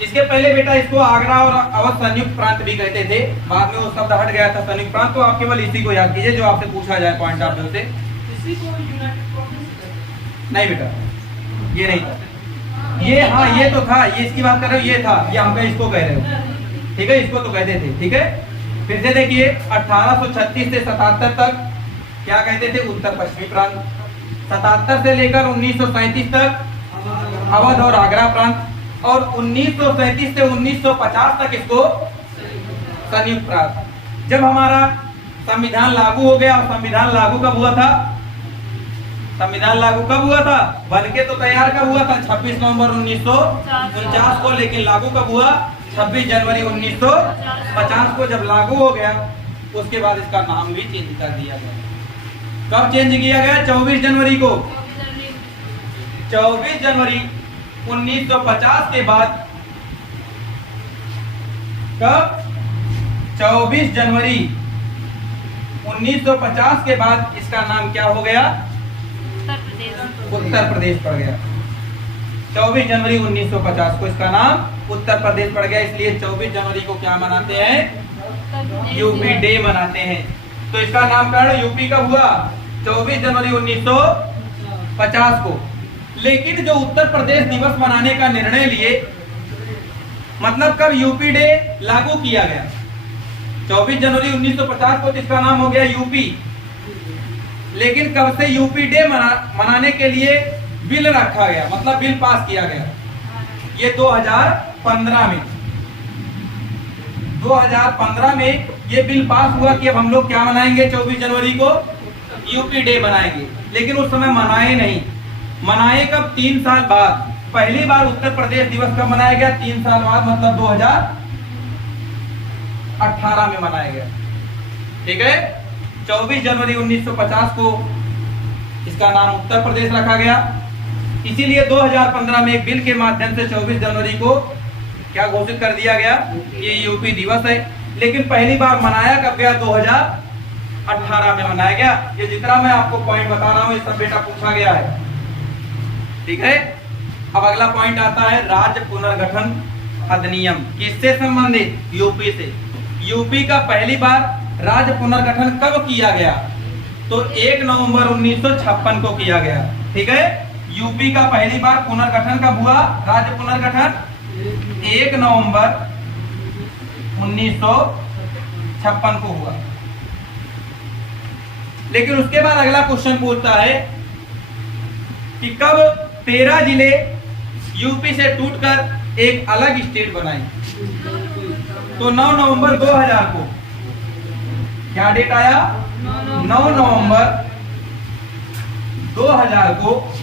इसके पहले बेटा इसको आगरा और अवध संयुक्त प्रांत भी कहते थे, बाद में वो शब्द हट गया था संयुक्त प्रांत। तो आप केवल इसी को याद कीजिए जो आपसे पूछा जाए पॉइंट ऑफ व्यू से। इसी को यूनाइटेड प्रोविंस, नहीं बेटा ये नहीं था, ये हाँ ये तो था, ये इसकी बात कर रहे हो, ये था, ये हमका इसको कह रहे हो, ठीक है, इसको तो कहते थे, ठीक है। फिर से देखिए 1836 से 77 तक क्या कहते थे, उत्तर पश्चिमी प्रांत। 77 से लेकर 1937 तक अवध और आगरा प्रांत, और 1937 से 1950 तक इसको संयुक्त प्रांत। जब हमारा संविधान लागू हो गया, और संविधान लागू कब हुआ था, संविधान लागू कब हुआ था, बनके तो तैयार कब हुआ था, 26 नवंबर 1949 को, लेकिन लागू कब हुआ, 26 जनवरी 1950 को। जब लागू हो गया उसके बाद इसका नाम भी चेंज कर दिया गया। कब चेंज किया गया, 24 जनवरी को। 24 जनवरी 1950 के बाद, कब, 24 जनवरी 1950 के बाद इसका नाम क्या हो गया, उत्तर प्रदेश पड़ गया। 24 जनवरी 1950 को इसका नाम उत्तर प्रदेश पड़ गया, इसलिए 24 जनवरी को क्या मनाते हैं, यूपी डे मनाते हैं। तो इसका नामकरण यूपी कब हुआ, 24 जनवरी 1950 को। लेकिन जो उत्तर प्रदेश दिवस मनाने का निर्णय लिए, मतलब कब यूपी डे लागू किया गया, 24 जनवरी 1950 को, इसका नाम हो गया यूपी। लेकिन कब से यूपी डे मनाने के लिए बिल रखा गया, मतलब बिल पास किया गया, ये 2015 में, 2015 में ये बिल पास हुआ कि अब हम लोग क्या मनाएंगे, 24 जनवरी को यूपी डे मनाएंगे। लेकिन उस समय मनाए नहीं, मनाए कब, 3 साल बाद। पहली बार उत्तर प्रदेश दिवस कब मनाया गया, 3 साल बाद, मतलब 2018 में मनाया गया, ठीक है। 24 जनवरी 1950 को इसका नाम उत्तर प्रदेश रखा गया। इसीलिए 2015 में एक बिल के माध्यम से 24 जनवरी को क्या घोषित कर दिया गया, ये यूपी दिवस है। लेकिन पहली बार मनाया कब गया, 2018 में मनाया गया। ये जितना मैं आपको पॉइंट बता रहा हूँ ये सब बेटा पूछा गया है, ठीक है। अब अगला पॉइंट आता है राज्य पुनर्गठन अधिनियम, किससे संबंधित, यूपी से। यूपी का पहली बार राज्य पुनर्गठन कब किया गया, तो 1 नवंबर 1956 को किया गया, ठीक है। यूपी का पहली बार पुनर्गठन कब हुआ, राज्य पुनर्गठन 1 नवंबर 1956 को हुआ। लेकिन उसके बाद अगला क्वेश्चन पूछता है कि कब 13 जिले यूपी से टूटकर एक अलग स्टेट बनाए, तो 9 नवंबर 2000 को क्या डेट आया, 9 नवंबर 2000 को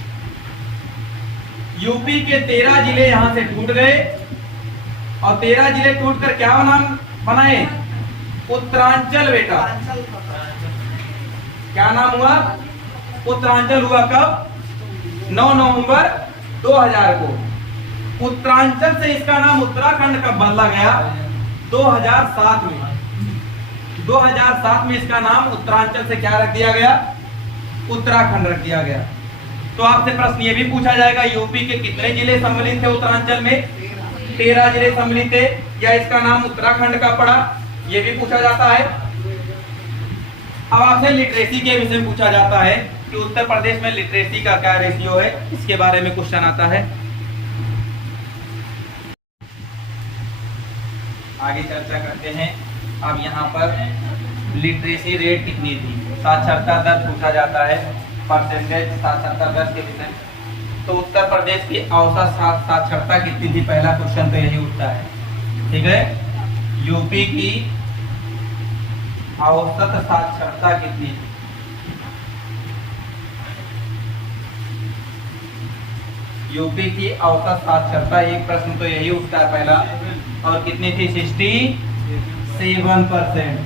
यूपी के 13 जिले यहां से टूट गए, और 13 जिले टूटकर क्या नाम बनाए, उत्तरांचल। बेटा क्या नाम हुआ, उत्तरांचल हुआ कब, 9 नवंबर 2000 को। उत्तरांचल से इसका नाम उत्तराखंड कब बदला गया, 2007 में। 2007 में इसका नाम उत्तरांचल से क्या रख दिया गया, उत्तराखंड रख दिया गया। तो आपसे प्रश्न ये भी पूछा जाएगा, यूपी के कितने जिले सम्मिलित थे उत्तरांचल में? 13 जिले सम्मिलित थे, या इसका नाम उत्तराखंड का पड़ा, ये भी पूछा जाता है। अब आपसे लिटरेसी के विषय में पूछा जाता है कि उत्तर प्रदेश में लिटरेसी का क्या रेशियो है, इसके बारे में क्वेश्चन आता है। आगे चर्चा करते हैं। अब यहाँ पर लिटरेसी रेट कितनी थी, साक्षरता दर पूछा जाता है, परसेंटेज साक्षरता दर के विषय। तो उत्तर प्रदेश की औसत साक्षरता कितनी थी, पहला क्वेश्चन तो यही उठता है। ठीक है, यूपी की औसत साक्षरता कितनी? यूपी की औसत साक्षरता, एक प्रश्न तो यही उठता है पहला, और कितनी थी? 67%,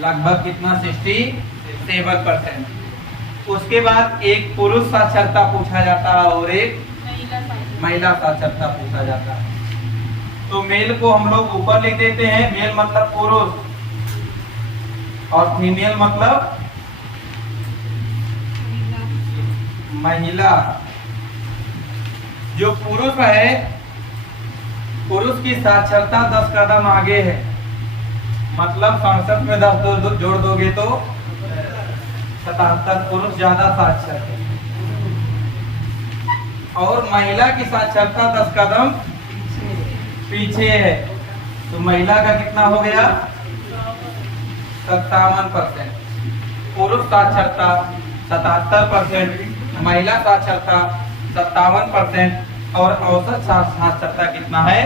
लगभग कितना? 67%। उसके बाद एक पुरुष साक्षरता पूछा जाता है और एक महिला साक्षरता पूछा जाता है। तो मेल को हम लोग ऊपर लिख देते हैं, मेल मतलब पुरुष, और फीमेल मतलब महिला। जो पुरुष है, पुरुष की साक्षरता 10 कदम आगे है, मतलब 67 में 10 जोड़ दोगे तो 77, पुरुष ज्यादा साक्षर है। और महिला की साक्षरता 10 कदम पीछे है, तो महिला का कितना हो गया? 57%। पुरुष साक्षरता 77%, महिला साक्षरता 57%, और औसत साक्षरता कितना है?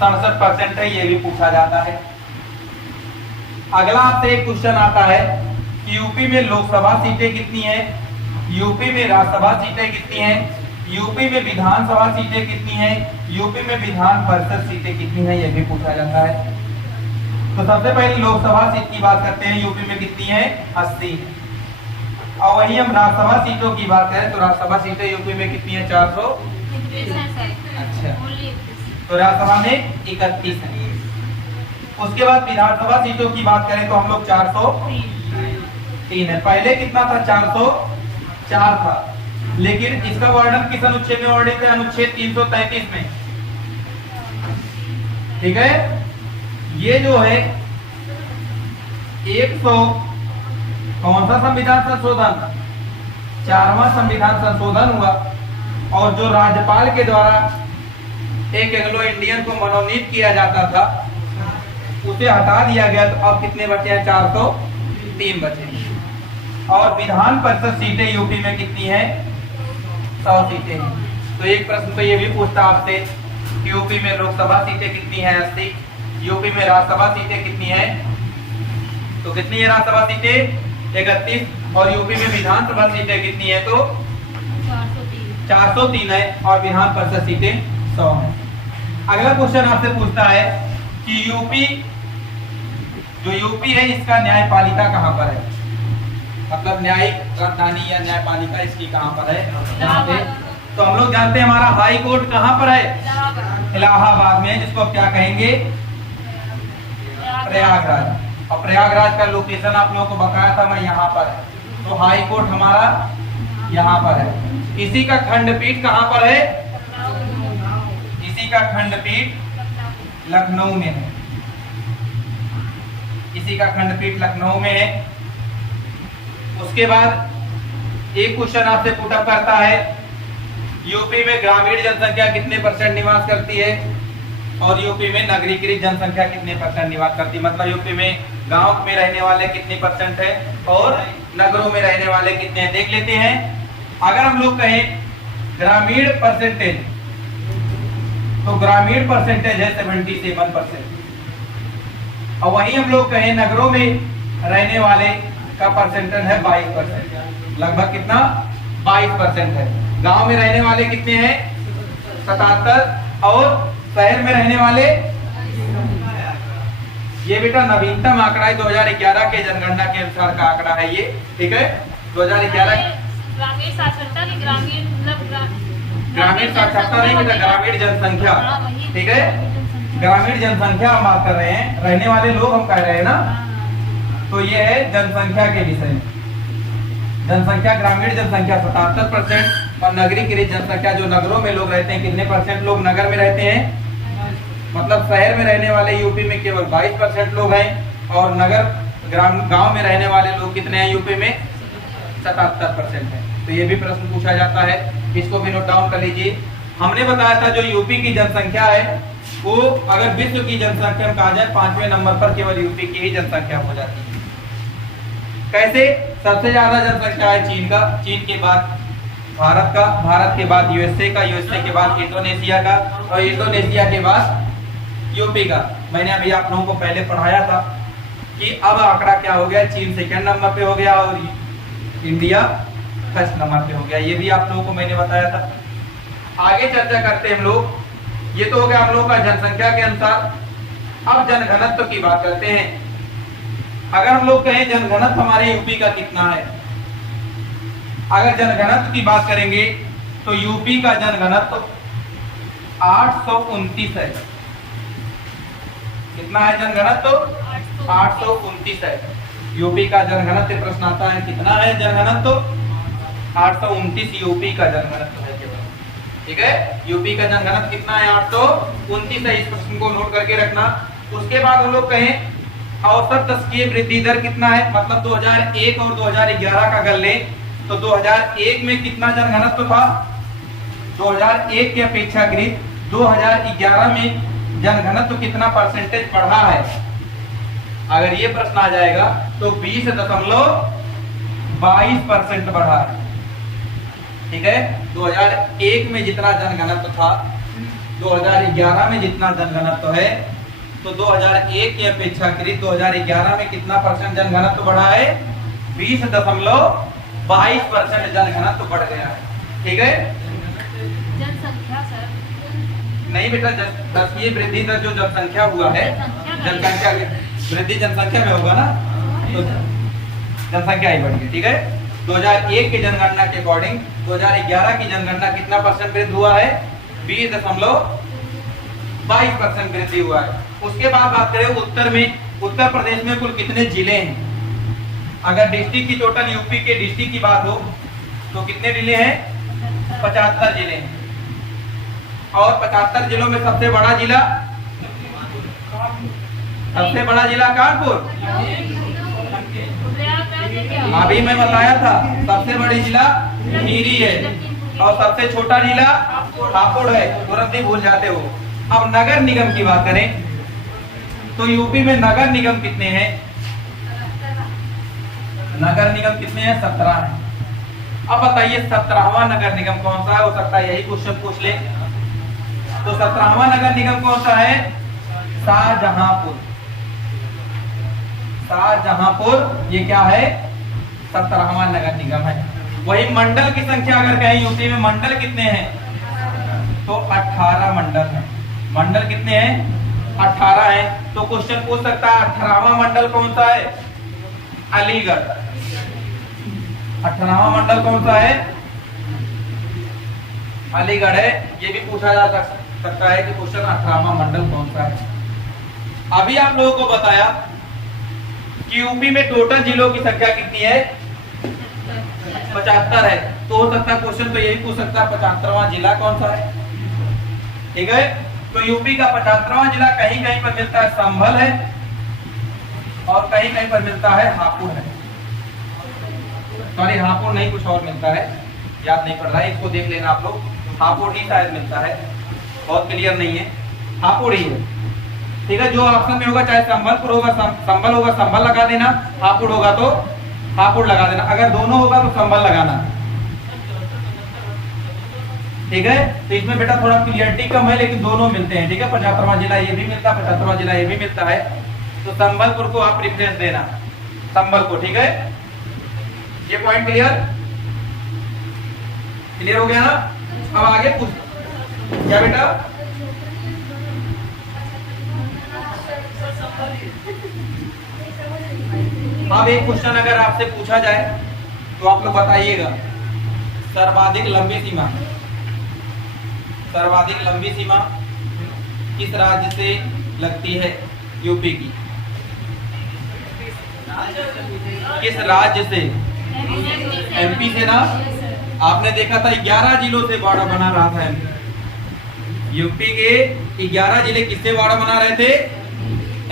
67% है, ये भी पूछा जाता है। अगला आपसे एक क्वेश्चन आता है कि यूपी में लोकसभा सीटें कितनी है, यूपी में राज्यसभा सीटें कितनी है, यूपी में विधानसभा सीटें कितनी है, यूपी में विधान परिषद सीटें कितनी है, ये भी पूछा जाता है। तो सबसे पहले लोकसभा सीट की बात करते हैं, यूपी में कितनी है? 80। और वही हम राज्यसभा सीटों की बात करें तो राज्यसभा सीटें यूपी में कितनी है? 400। अच्छा, तो राज्यसभा में 31 है। उसके बाद विधानसभा सीटों की बात करें तो हम लोग 403 है। पहले कितना था? 404 था, लेकिन इसका वर्णन किस अनुच्छेद में वर्णित है? अनुच्छेद 333 में। ठीक है, ये जो है 100 कौन सा संविधान संशोधन? 4वां संविधान संशोधन हुआ, और जो राज्यपाल के द्वारा एक एंग्लो इंडियन को मनोनीत किया जाता था उसे हटा दिया गया, तो अब कितने बचे हैं? 403 बचे। और विधान परिषद सीटें यूपी में कितनी है? 100 सीटें हैं। तो एक प्रश्न तो ये भी पूछता आपसे कि यूपी में लोकसभा सीटें कितनी है? 80। यूपी में राज्यसभा सीटें कितनी है? तो कितनी है राज्यसभा सीटें? 31। और यूपी में विधानसभा सीटें कितनी है? तो 403 है, और विधान परिषद सीटें 100 है। अगला क्वेश्चन आपसे पूछता है कि यूपी है, इसका न्यायपालिका कहाँ पर है? मतलब न्यायिक राजधानी या न्यायपालिका इसकी कहाँ पर है? यहाँ पे। तो हम लोग जानते हैं हमारा हाई कोर्ट कहाँ पर है? इलाहाबाद में, जिसको आप क्या कहेंगे? प्रयागराज। और प्रयागराज का लोकेशन आप लोगों को बताया था मैं, यहाँ पर है। तो हाई कोर्ट हमारा यहाँ पर है। इसी का खंडपीठ कहाँ पर है? इसी का खंडपीठ लखनऊ में है। इसी का खंडपीठ लखनऊ में है। उसके बाद एक क्वेश्चन आपसे पुट अप करता है, यूपी में ग्रामीण जनसंख्या कितने % निवास करती है, और यूपी में नगरीकृत जनसंख्या कितने % निवास करती है? मतलब यूपी में गांव में रहने वाले कितने % है और नगरों में रहने वाले कितने हैं? देख लेते हैं। अगर हम लोग कहें ग्रामीण परसेंटेज, तो ग्रामीण परसेंटेज है 77%। और वहीं हम लोग कहें नगरों में रहने वाले का परसेंटेज है 22%। लगभग कितना? 22% है। गांव में रहने वाले कितने हैं? 77, और शहर में रहने वाले, ये बेटा नवीनतम आंकड़ा है, 2011 के जनगणना के अनुसार का आंकड़ा है ये। ठीक है, 2011 ग्रामीण साक्षरता की ग्रामीण साक्षरता नहीं बेटा, ग्रामीण जनसंख्या। ठीक है, ग्रामीण जनसंख्या हम बात कर रहे हैं, रहने वाले लोग हम कह रहे हैं ना। तो ये है जनसंख्या के विषय में। जनसंख्या, ग्रामीण जनसंख्या 77% और नगरीकृत जनसंख्या जो नगरों में लोग रहते हैं, कितने परसेंट लोग नगर में रहते हैं, मतलब शहर में रहने वाले यूपी में केवल 22% लोग हैं और नगर गांव में रहने वाले लोग कितने हैं यूपी में, 77% है। तो ये भी प्रश्न पूछा जाता है, इसको भी नोट डाउन कर लीजिए। हमने बताया था जो यूपी की जनसंख्या है वो अगर विश्व की जनसंख्या में कहा जाए 5वें नंबर पर केवल यूपी की ही जनसंख्या हो जाती है। कैसे? सबसे ज्यादा जनसंख्या है चीन का, चीन के बाद भारत का, भारत के बाद यूएसए का, यूएसए के बाद इंडोनेशिया का और इंडोनेशिया के बाद यूपी का। मैंने अभी आप लोगों को पहले पढ़ाया था कि अब आंकड़ा क्या हो गया, चीन सेकंड नंबर पे हो गया और इंडिया फर्स्ट नंबर पे हो गया। ये भी आप लोगों को मैंने बताया था। आगे चर्चा करते हैं हम लोग। ये तो हो गया हम लोग का जनसंख्या के अनुसार। अब जनघनत्व की बात करते हैं। अगर हम लोग कहें जनघनत्व हमारे यूपी का कितना है, अगर जनघनत्व की बात करेंगे तो यूपी का जनघनत्व 829 है। कितना है जनघनत्व? 829 है यूपी का जनघनत्व। प्रश्न आता है कितना है जनघनत्व? 829 यूपी का जनघनत्व है केवल। ठीक है, यूपी का जनघनत्व कितना है? 829 है। इस प्रश्न को नोट करके रखना। उसके बाद हम लोग कहें औसत दशकीय वृद्धि दर कितना है, मतलब 2001 और 2011 का अगर लें तो 2001 में कितना जनघनत्व था? 2001 के अपेक्षाकृत 2011 में जनघनत्व कितना परसेंटेज बढ़ा है? अगर ये प्रश्न आ जाएगा तो 20.22% बढ़ा है। ठीक है, 2001 में जितना जनघनत्व था 2011 में जितना जनघनत्व है, तो 2001 की अपेक्षाकृत 2011 में कितना परसेंट जनघनत्व बढ़ा है? 20.22% जनघनत्व बढ़ गया है। ठीक है, जनसंख्या सर नहीं बेटा, दशकीय वृद्धि दर जो जनसंख्या हुआ है, जनसंख्या वृद्धि जनसंख्या में होगा ना, तो जनसंख्या ही बढ़ गई। ठीक है, 2001 की जनगणना के अकॉर्डिंग 2011 की जनगणना कितना परसेंट वृद्धि हुआ है? 20.22% वृद्धि हुआ है। उसके बाद बात करें उत्तर में, उत्तर प्रदेश में कुल कितने जिले हैं? अगर डिस्ट्रिक्ट की टोटल यूपी के डिस्ट्रिक्ट की बात हो तो कितने जिले हैं? 75 जिले हैं। और 75 जिलों में सबसे बड़ा जिला कानपुर। अभी मैं बताया था सबसे बड़ी जिला टिहरी है और सबसे छोटा जिला हापुड़ है, तुरंत ही भूल जाते हो। अब नगर निगम की बात करें तो यूपी में नगर निगम कितने हैं? नगर निगम कितने हैं? 17 हैं। अब बताइए 17वां नगर निगम कौन सा है? हो सकता है यही क्वेश्चन पूछ ले। तो 17वां नगर निगम कौन सा है? शाहजहांपुर। शाहजहांपुर ये क्या है? 17वां नगर निगम है। वही मंडल की संख्या अगर कहें यूपी में मंडल कितने हैं तो 18 मंडल है। मंडल कितने हैं? 18 हैं। तो क्वेश्चन पूछ सकता है 18वां मंडल कौन सा है? अलीगढ़। 18वां मंडल कौन सा है? अलीगढ़ है। ये भी पूछा जा सकता है कि क्वेश्चन 18वां मंडल कौन सा है। अभी आप लोगों को बताया कि यूपी में टोटल जिलों की संख्या कितनी है? 75 है। तो हो सकता है क्वेश्चन तो यही पूछ सकता है 75वां जिला कौन सा है। ठीक है, तो यूपी का 75वां जिला कहीं कहीं पर मिलता है संभल है और कहीं कहीं पर मिलता है हापुड़ है। सॉरी, हापुड़ नहीं, कुछ और मिलता है, याद नहीं पड़ रहा है, इसको देख लेना आप लोग। हापुड़ ही शायद मिलता है, बहुत क्लियर नहीं है, हापुड़ ही है। ठीक है, जो ऑप्शन में होगा, चाहे संबलपुर होगा संबल होगा संबल लगा देना, हापुड़ होगा तो हापुड़ लगा देना, अगर दोनों होगा तो संबल लगाना। ठीक है, तो इसमें बेटा थोड़ा क्लियरिटी कम है लेकिन दोनों मिलते हैं। ठीक है, 75वां जिला ये भी मिलता है, 75वां जिला ये भी मिलता है। तो संबलपुर को आप प्रेफरेंस देना, संबल को। ठीक है, ये पॉइंट क्लियर हो गया ना। अब आगे पूछ, क्या बेटा? अब एक क्वेश्चन अगर आपसे पूछा जाए तो आप लोग बताइएगा, सर्वाधिक लंबी सीमा किस राज्य से लगती है यूपी की? किस राज्य से एमपी से ना। आपने देखा था 11 जिलों से बॉर्डर बना रहा था एमपी। यूपी के 11 जिले किससे बॉर्डर बना रहे थे?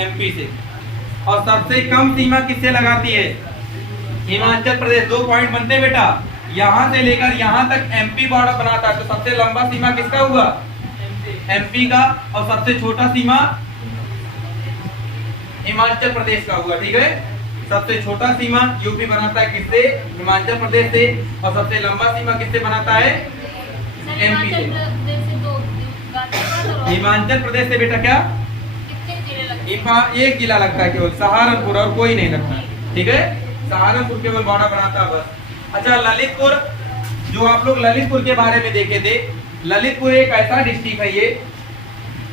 एमपी से। और सबसे कम सीमा किससे लगाती है? हिमाचल प्रदेश। 2 पॉइंट बनते हैं बेटा। यहाँ से लेकर यहाँ तक एमपी बॉर्डर बनाता है, तो सबसे लंबा सीमा किसका हुआ? एमपी का। और सबसे छोटा सीमा हिमाचल प्रदेश का हुआ। ठीक है, सबसे छोटा सीमा यूपी बनाता है किससे? हिमाचल प्रदेश से। और सबसे लंबा सीमा किससे बनाता है? एमपी से। हिमाचल प्रदेश से बेटा क्या एक जिला लगता है केवल, सहारनपुर, और कोई नहीं लगता। ठीक है, सहारनपुर केवल बॉर्डर बनाता है बस। अच्छा, ललितपुर, जो आप लोग ललितपुर के बारे में देखे थे, ललितपुर एक ऐसा डिस्ट्रिक्ट है, ये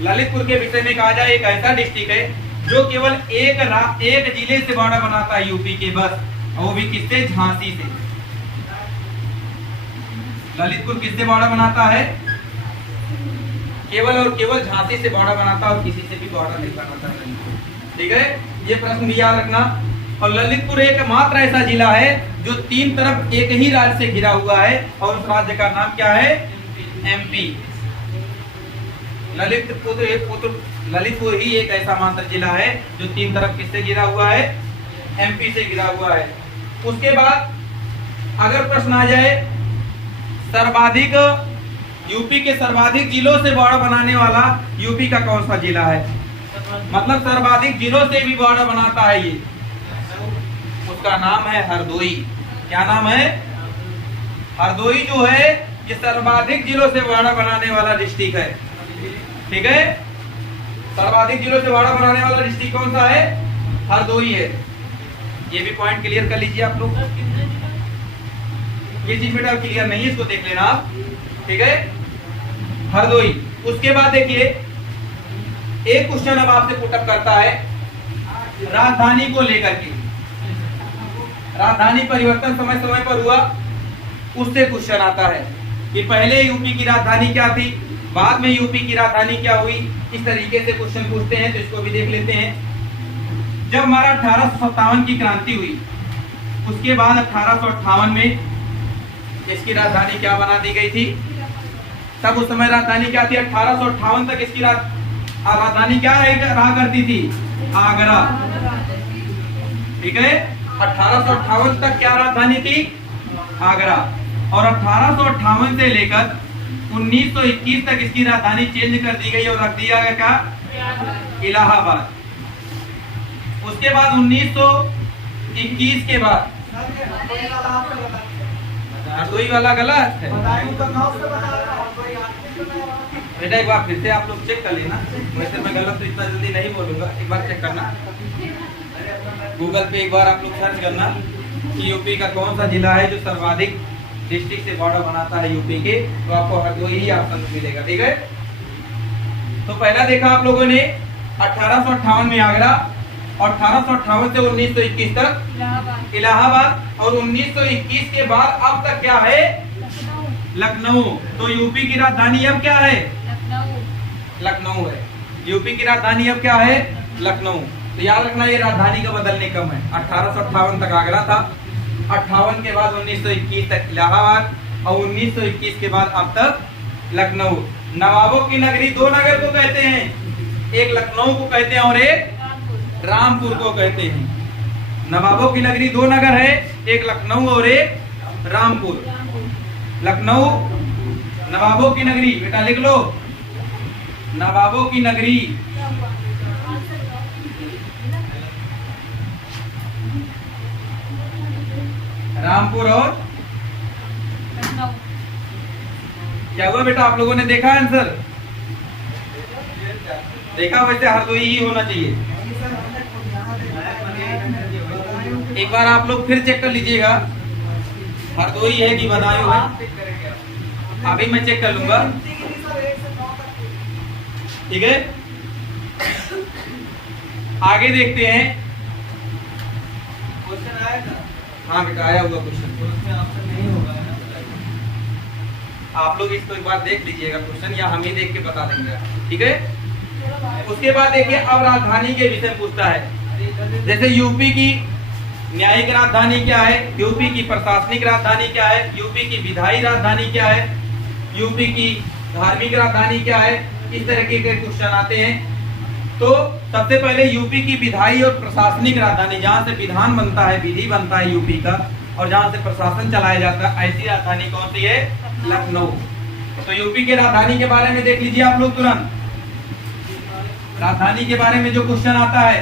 ललितपुर के विषय में कहा जाए एक ऐसा डिस्ट्रिक्ट है जो केवल एक जिले से बॉर्डर बनाता है यूपी के बस, और वो भी किससे? झांसी से। ललितपुर किससे बॉर्डर बनाता है? केवल और केवल झांसी से बॉर्डर बनाता है, और किसी से भी बॉर्डर नहीं बनाता है। ठीक है, ये प्रश्न भी याद रखना। और ललितपुर एकमात्र ऐसा जिला है जो 3 तरफ एक ही राज्य से घिरा हुआ है, और उस राज्य का नाम क्या है? एमपी। ललितपुर ही एक ऐसा मात्र जिला है जो 3 तरफ किससे घिरा हुआ है? एमपी से घिरा हुआ है। उसके बाद अगर प्रश्न आ जाए सर्वाधिक, यूपी के सर्वाधिक जिलों से बॉर्डर बनाने वाला यूपी का कौन सा जिला है? मतलब सर्वाधिक जिलों से भी बॉर्डर बनाता है ये, उसका नाम है हरदोई। क्या नाम है? हरदोई जो है ये सर्वाधिक जिलों से बॉर्डर बनाने वाला डिस्ट्रिक्ट है। ठीक है, सर्वाधिक जिलों से बॉर्डर बनाने वाला डिस्ट्रिक्ट कौन सा है? हरदोई है। ये भी पॉइंट क्लियर कर लीजिए आप लोग। ये चीज बेटा क्लियर नहीं है, इसको देख लेना आप। ठीक है, हरदोई। उसके बाद देखिए एक क्वेश्चन अब आपसे पुटअप करता है राजधानी को लेकर के। राजधानी परिवर्तन समय समय पर हुआ, उससे क्वेश्चन आता है कि पहले यूपी की राजधानी क्या थी, बाद में यूपी की राजधानी क्या हुई। इस तरीके से क्वेश्चन पूछते हैं, तो इसको भी देख लेते हैं। जब हमारा 1857 की क्रांति हुई, उसके बाद 1858 में इसकी राजधानी क्या बना दी गई थी? तब उस समय राजधानी क्या थी? 1858 तक इसकी राजधानी क्या रहा करती थी? आगरा। ठीक है, 1858 तक क्या राजधानी थी? आगरा। और 1858 से लेकर 1921 तक इसकी राजधानी चेंज कर दी गई और रख दिया गया क्या? इलाहाबाद। उसके बाद 1921 के बाद हरदोई वाला गलत है बेटा, एक बार फिर से आप लोग चेक कर लेना। वैसे मैं गलत तो इतना जल्दी नहीं बोलूंगा, एक बार चेक करना। गूगल पे एक बार आप लोग सर्च करना कि यूपी का कौन सा जिला है जो सर्वाधिक डिस्ट्रिक्ट से बॉर्डर बनाता है यूपी के, तो आपको हरदोई ही ऑप्शन मिलेगा। ठीक है, तो पहला देखा आप लोगों ने 1858 में आगरा, और 1858 से 1921 तक इलाहाबाद, और 1921 के बाद अब तक क्या है? लखनऊ। तो यूपी की राजधानी अब क्या है? लखनऊ है। यूपी की राजधानी अब क्या है? लखनऊ। तो याद रखना ये राजधानी का बदलने कम है। 1858 तक आगरा था, 58 के बाद 1921 तक इलाहाबाद, और 1921 के बाद अब तक लखनऊ। नवाबों की नगरी 2 नगर को कहते हैं, एक लखनऊ को कहते हैं और एक रामपुर को कहते हैं। नवाबों की नगरी 2 नगर है, एक लखनऊ और एक रामपुर। लखनऊ नवाबों की नगरी, बेटा लिख लो, नवाबों की नगरी। रामपुर और क्या हुआ बेटा? आप लोगों ने देखा आंसर? देखा? वैसे हरदोई ही होना चाहिए। एक बार आप लोग फिर चेक कर लीजिएगा हरदोई है कि बदायूं है। अभी मैं चेक कर लूंगा। ठीक है, आगे देखते हैं। क्वेश्चन आया था? हाँ बेटा आया हुआ क्वेश्चन। आप लोग इसको एक बार देख लीजिएगा क्वेश्चन, या हम ही देख के बता देंगे। ठीक है, उसके बाद देखिए अब राजधानी के विषय में पूछता है। जैसे यूपी की न्यायिक राजधानी क्या है, यूपी की प्रशासनिक राजधानी क्या है, यूपी की विधायी राजधानी क्या है, यूपी की धार्मिक राजधानी क्या है, इस तरीके के क्वेश्चन आते हैं। तो सबसे पहले यूपी की विधायी और प्रशासनिक राजधानी, जहां से विधान बनता है, विधि बनता है यूपी का, और जहां से प्रशासन चलाया जाता है, ऐसी राजधानी कौन सी है, लखनऊ। तो यूपी के राजधानी के बारे में देख लीजिए आप लोग तुरंत। राजधानी के बारे में जो क्वेश्चन आता है,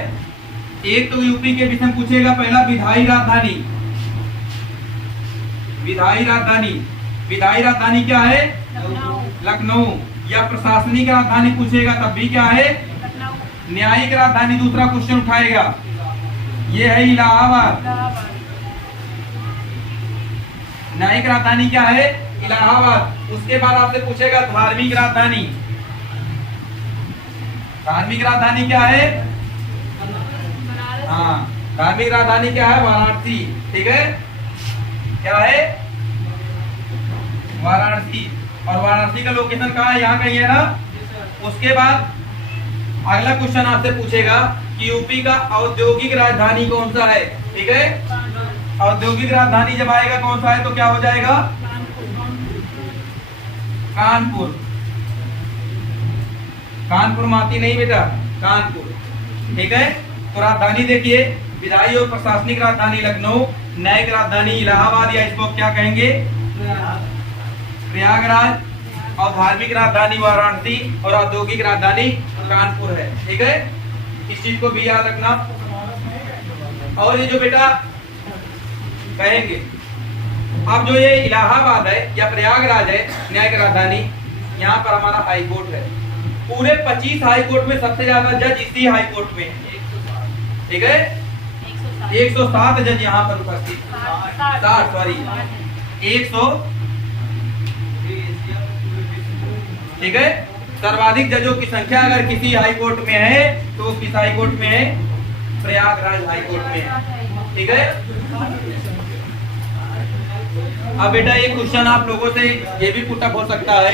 एक तो यूपी के विषय में पूछेगा, पहला विधायी राजधानी। विधायी राजधानी, विधायी राजधानी क्या है, लखनऊ। या प्रशासनिक राजधानी पूछेगा तब भी क्या है, न्यायिक राजधानी दूसरा क्वेश्चन उठाएगा, ये है इलाहाबाद। न्यायिक राजधानी क्या है, इलाहाबाद। उसके बाद आपसे पूछेगा धार्मिक राजधानी। धार्मिक राजधानी क्या है, हाँ, धार्मिक राजधानी क्या है, वाराणसी। ठीक है, क्या है, वाराणसी। और वाराणसी का लोकेशन कहाँ है, यहाँ कहीं है ना। उसके बाद अगला क्वेश्चन आपसे पूछेगा कि यूपी का औद्योगिक राजधानी कौन सा है। ठीक है, औद्योगिक राजधानी जब आएगा कौन सा है तो क्या हो जाएगा, कानपुर। कानपुर माती नहीं बेटा, कानपुर। ठीक है, तो राजधानी देखिए, विधायी और प्रशासनिक राजधानी लखनऊ, न्यायिक राजधानी इलाहाबाद, या इसको क्या कहेंगे, प्रयागराज, और धार्मिक राजधानी वाराणसी, और औद्योगिक राजधानी कानपुर है। ठीक है, इस चीज को भी याद रखना। और ये जो बेटा कहेंगे, अब जो ये इलाहाबाद है या प्रयागराज है न्यायिक राजधानी, यहाँ पर हमारा हाई कोर्ट है। पूरे 25 हाई कोर्ट में सबसे ज्यादा जज इसी हाई कोर्ट में है। ठीक है, 107 जज यहाँ पर उपस्थित, 60 सॉरी 100। ठीक है, सर्वाधिक जजों की संख्या अगर किसी हाई कोर्ट में है तो किस हाई कोर्ट में है, प्रयागराज हाई कोर्ट में है। ठीक है, अब बेटा एक क्वेश्चन आप लोगों से ये भी पुटअप हो सकता है,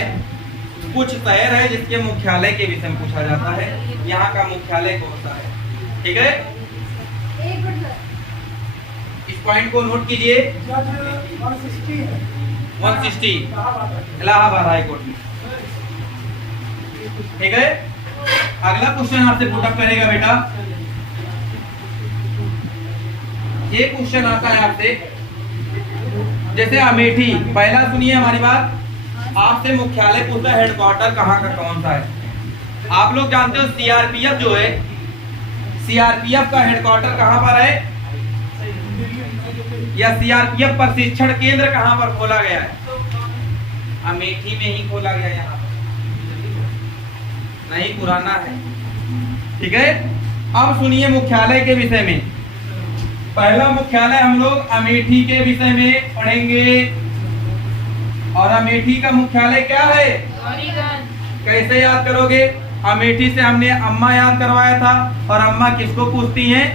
कुछ शहर है जिसके मुख्यालय के विषय में पूछा जाता है, यहाँ का मुख्यालय कौन सा है। ठीक है, इस पॉइंट को नोट कीजिए, 160 इलाहाबाद हाई कोर्ट में। ठीक है, अगला क्वेश्चन आपसे पुटअप करेगा बेटा, ये क्वेश्चन आता है आपसे, जैसे अमेठी, पहला सुनिए हमारी बात, आपसे मुख्यालय पूछता है, हेडक्वार्टर कहाँ का कौन सा है। आप लोग जानते हो सीआरपीएफ जो है, सीआरपीएफ का हेडक्वार्टर कहाँ पर है, या सीआरपीएफ प्रशिक्षण केंद्र कहाँ पर खोला गया है, अमेठी में ही खोला गया, यहाँ नहीं पुराना है। ठीक है, अब सुनिए मुख्यालय के विषय में, पहला मुख्यालय हम लोग अमेठी के विषय में पढ़ेंगे, और अमेठी का मुख्यालय क्या है, कैसे याद करोगे, अमेठी से हमने अम्मा याद करवाया था, और अम्मा किसको पूछती हैं,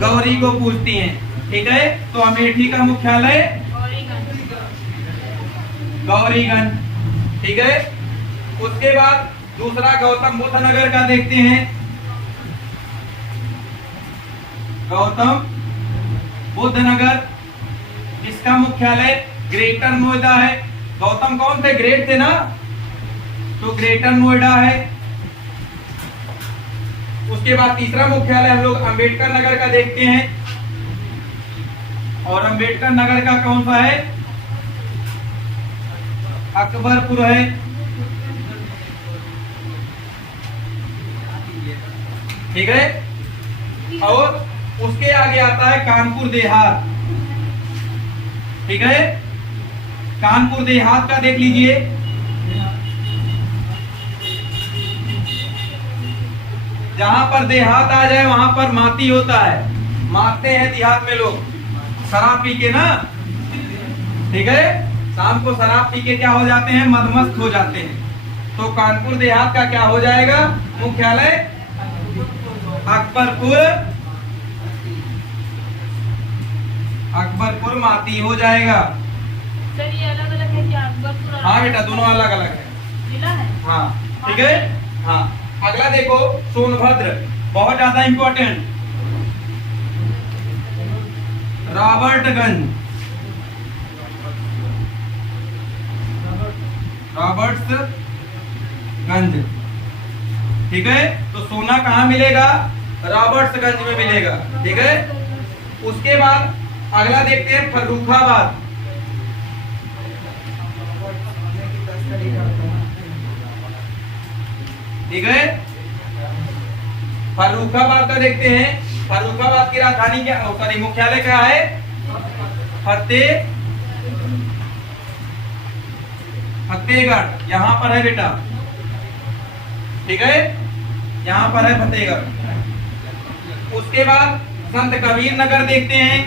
गौरी को पूछती हैं। ठीक है, तो अमेठी का मुख्यालय गौरीगंज। ठीक है, उसके बाद दूसरा गौतम बुद्ध नगर का देखते हैं, गौतम बुद्ध नगर, इसका मुख्यालय ग्रेटर नोएडा है। गौतम कौन थे, ग्रेट थे ना, तो ग्रेटर नोएडा है। उसके बाद तीसरा मुख्यालय हम लोग अंबेडकर नगर का देखते हैं, और अंबेडकर नगर का कौन सा है, अकबरपुर है। ठीक है, और उसके आगे आता है कानपुर देहात। ठीक है, कानपुर देहात का देख लीजिए, जहां पर देहात आ जाए वहां पर माती होता है, मारते हैं देहात में लोग शराब पी के ना। ठीक है, शाम को शराब पी के क्या हो जाते हैं, मदमस्त हो जाते हैं। तो कानपुर देहात का क्या हो जाएगा, मुख्यालय अकबरपुर, अकबरपुर माती हो जाएगा। सर ये अलग अलग है क्या, अकबरपुर? हाँ बेटा, दोनों अलग अलग है। जिला है, हाँ ठीक है। हाँ, अगला देखो सोनभद्र, बहुत ज्यादा इंपॉर्टेंट। रॉबर्टगंज, रॉबर्ट्सगंज। ठीक है, तो सोना कहाँ मिलेगा? रॉबर्ट्सगंज में मिलेगा। ठीक है, उसके बाद अगला देखते हैं फर्रुखाबाद। ठीक है, फर्रुखाबाद का देखते हैं। फर्रुखाबाद की राजधानी क्या, सॉरी मुख्यालय क्या है? फतेहगढ़, यहां पर है बेटा। ठीक है, यहां पर है फतेहगढ़। उसके बाद संत कबीर नगर देखते हैं।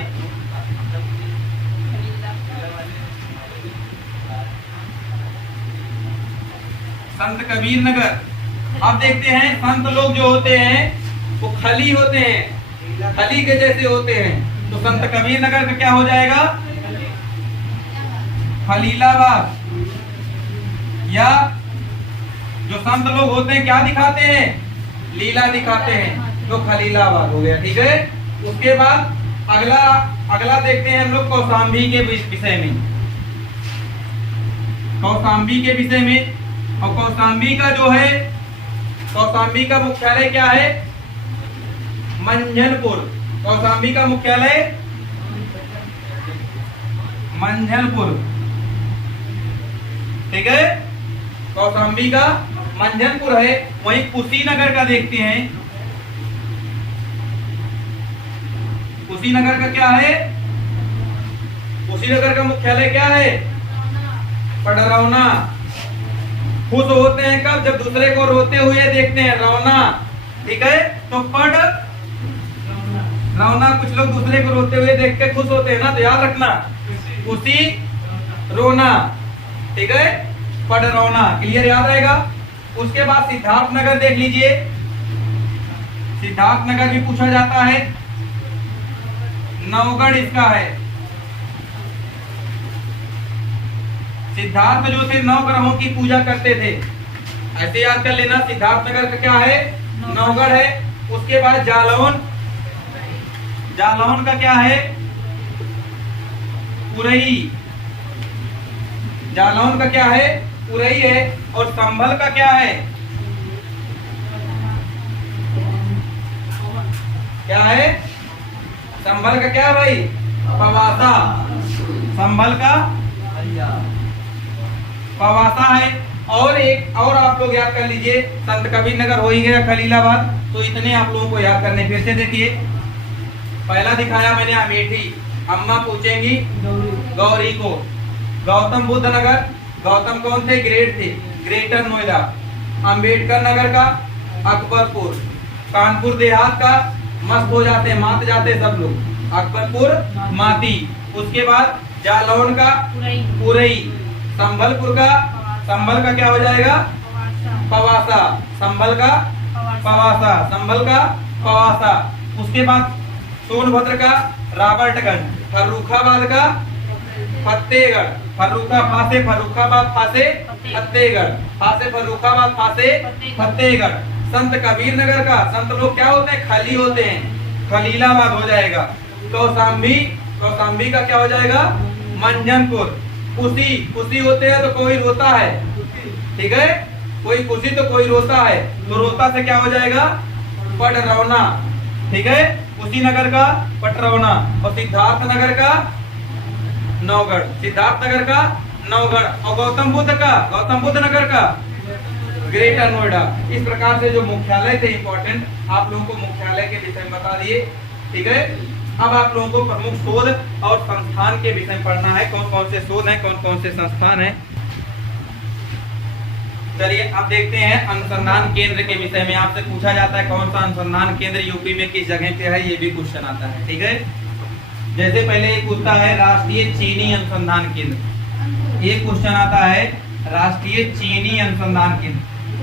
संत कबीर नगर। अब देखते हैं संत लोग जो होते हैं वो खली होते हैं, खली के जैसे होते हैं। तो संत कबीर नगर का क्या हो जाएगा? खलीलाबाद। या जो संत लोग होते हैं क्या दिखाते हैं? लीला दिखाते हैं, तो खलीलाबाद हो गया। ठीक है, उसके बाद अगला देखते हैं हम लोग कौशाम्बी के विषय में। कौशाम्बी के विषय में, और कौशाम्बी का जो है, कौशाम्बी का मुख्यालय क्या है? मंझनपुर। कौशाम्बी का मुख्यालय मंझनपुर। ठीक है, कौशाम्बी का मंझनपुर है। वहीं कुशीनगर का देखते हैं। कुशीनगर का क्या है? कुशीनगर का मुख्यालय क्या है? पडरौना। खुश होते हैं कब? जब दूसरे को रोते हुए देखते हैं, रौना। ठीक है, तो रौना, कुछ लोग दूसरे को रोते हुए देख के खुश होते हैं ना, तो याद रखना खुशी रोना। ठीक है, पडरौना, क्लियर याद रहेगा। उसके बाद सिद्धार्थनगर देख लीजिए। सिद्धार्थनगर भी पूछा जाता है। नवगढ़ इसका है। सिद्धार्थ जो थे 9 ग्रहों की पूजा करते थे, ऐसे याद कर लेना। सिद्धार्थनगर का क्या है? नवगढ़ है। उसके बाद जालौन, जालौन का क्या है? उरई। जालौन का क्या है? उरई है। और संभल का क्या है? क्या है? संभल का क्या है भाई? पवासा। संभल का पवासा है। और एक और आप लोग याद कर लीजिए, संत कबीर नगर हो ही गया, खलीलाबाद। तो इतने आप लोगों को याद करने। फिर से देखिए, पहला दिखाया मैंने अमेठी, अम्मा पूछेंगी गौरी को। गौतम बुद्ध नगर, गौतम कौन थे? ग्रेट थे, ग्रेटर नोएडा। अंबेडकर नगर का अकबरपुर। कानपुर देहात का मस्त हो जाते, मात जाते सब लोग, अकबरपुर माती। उसके बाद जालौन का उरई। संभलपुर का, संभल का क्या हो जाएगा? पवासा। संभल का पवासा, संभल का पवासा। उसके बाद सोनभद्र का रॉबर्टगंज। फर्रुखाबाद का फतेहगढ़। फर्रुखाबाद फासे फतेहगढ़, फासे फर्रुखाबाद फासे फतेहगढ़। संत कबीर नगर का, संत लोग क्या होते हैं? खली होते हैं, खलीलाबाद हो जाएगा। कौशाम्बी, कौशाम्बी का क्या हो जाएगा? मंझनपुर। खुशी होते हैं तो कोई रोता है। ठीक है, कोई खुशी तो कोई रोता है, तो रोता से क्या हो जाएगा? पडरौना। ठीक है, कुशीनगर का पटरौना। और सिद्धार्थनगर का नवगढ़। सिद्धार्थनगर का नवगढ़। और गौतम बुद्ध नगर का ग्रेटर नोएडा। इस प्रकार से जो मुख्यालय थे इंपॉर्टेंट, आप लोगों को मुख्यालय के विषय में बता दिए। ठीक है, अब आप लोगों को प्रमुख शोध और संस्थान के विषय में पढ़ना है। कौन कौन से शोध हैं, कौन कौन से संस्थान हैं। चलिए अब देखते हैं अनुसंधान केंद्र के विषय में। आपसे पूछा जाता है कौन सा अनुसंधान केंद्र यूपी में किस जगह पे है, ये भी क्वेश्चन आता है। ठीक है, जैसे पहले एक पूछता है राष्ट्रीय चीनी अनुसंधान केंद्र। एक क्वेश्चन आता है राष्ट्रीय चीनी अनुसंधान केंद्र,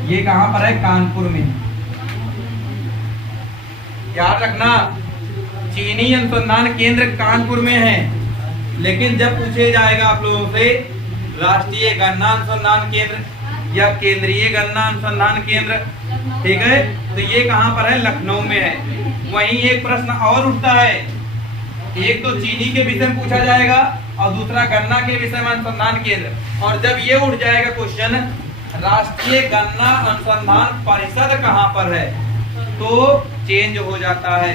ये कहां पर है? कानपुर में। याद रखना, चीनी अनुसंधान केंद्र कानपुर में है। लेकिन जब पूछे जाएगा आप लोगों से राष्ट्रीय गन्ना अनुसंधान केंद्र या केंद्रीय गन्ना अनुसंधान केंद्र, ठीक है, तो ये कहां पर है? लखनऊ में है। वहीं एक प्रश्न और उठता है, एक तो चीनी के विषय में पूछा जाएगा और दूसरा गन्ना के विषय में अनुसंधान केंद्र। और जब ये उठ जाएगा क्वेश्चन राष्ट्रीय गन्ना अनुसंधान परिषद कहाँ पर है, तो चेंज हो जाता है।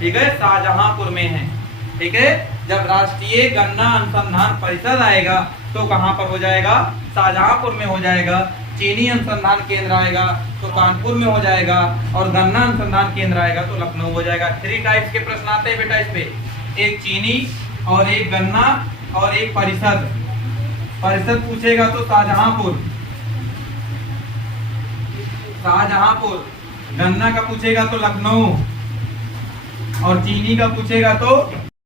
ठीक है, शाहजहांपुर में है। ठीक है, जब राष्ट्रीय गन्ना अनुसंधान परिषद आएगा तो कहाँ पर हो जाएगा, शाहजहांपुर में हो जाएगा। चीनी अनुसंधान केंद्र आएगा तो कानपुर में हो जाएगा, और गन्ना अनुसंधान केंद्र आएगा तो लखनऊ हो जाएगा। 3 टाइप्स के प्रश्न आते हैं बेटा इस पे, एक चीनी और एक गन्ना और एक परिषद। परिषद पूछेगा तो शाहजहांपुर, शाहजहांपुर। गन्ना का पूछेगा तो लखनऊ, और चीनी का पूछेगा तो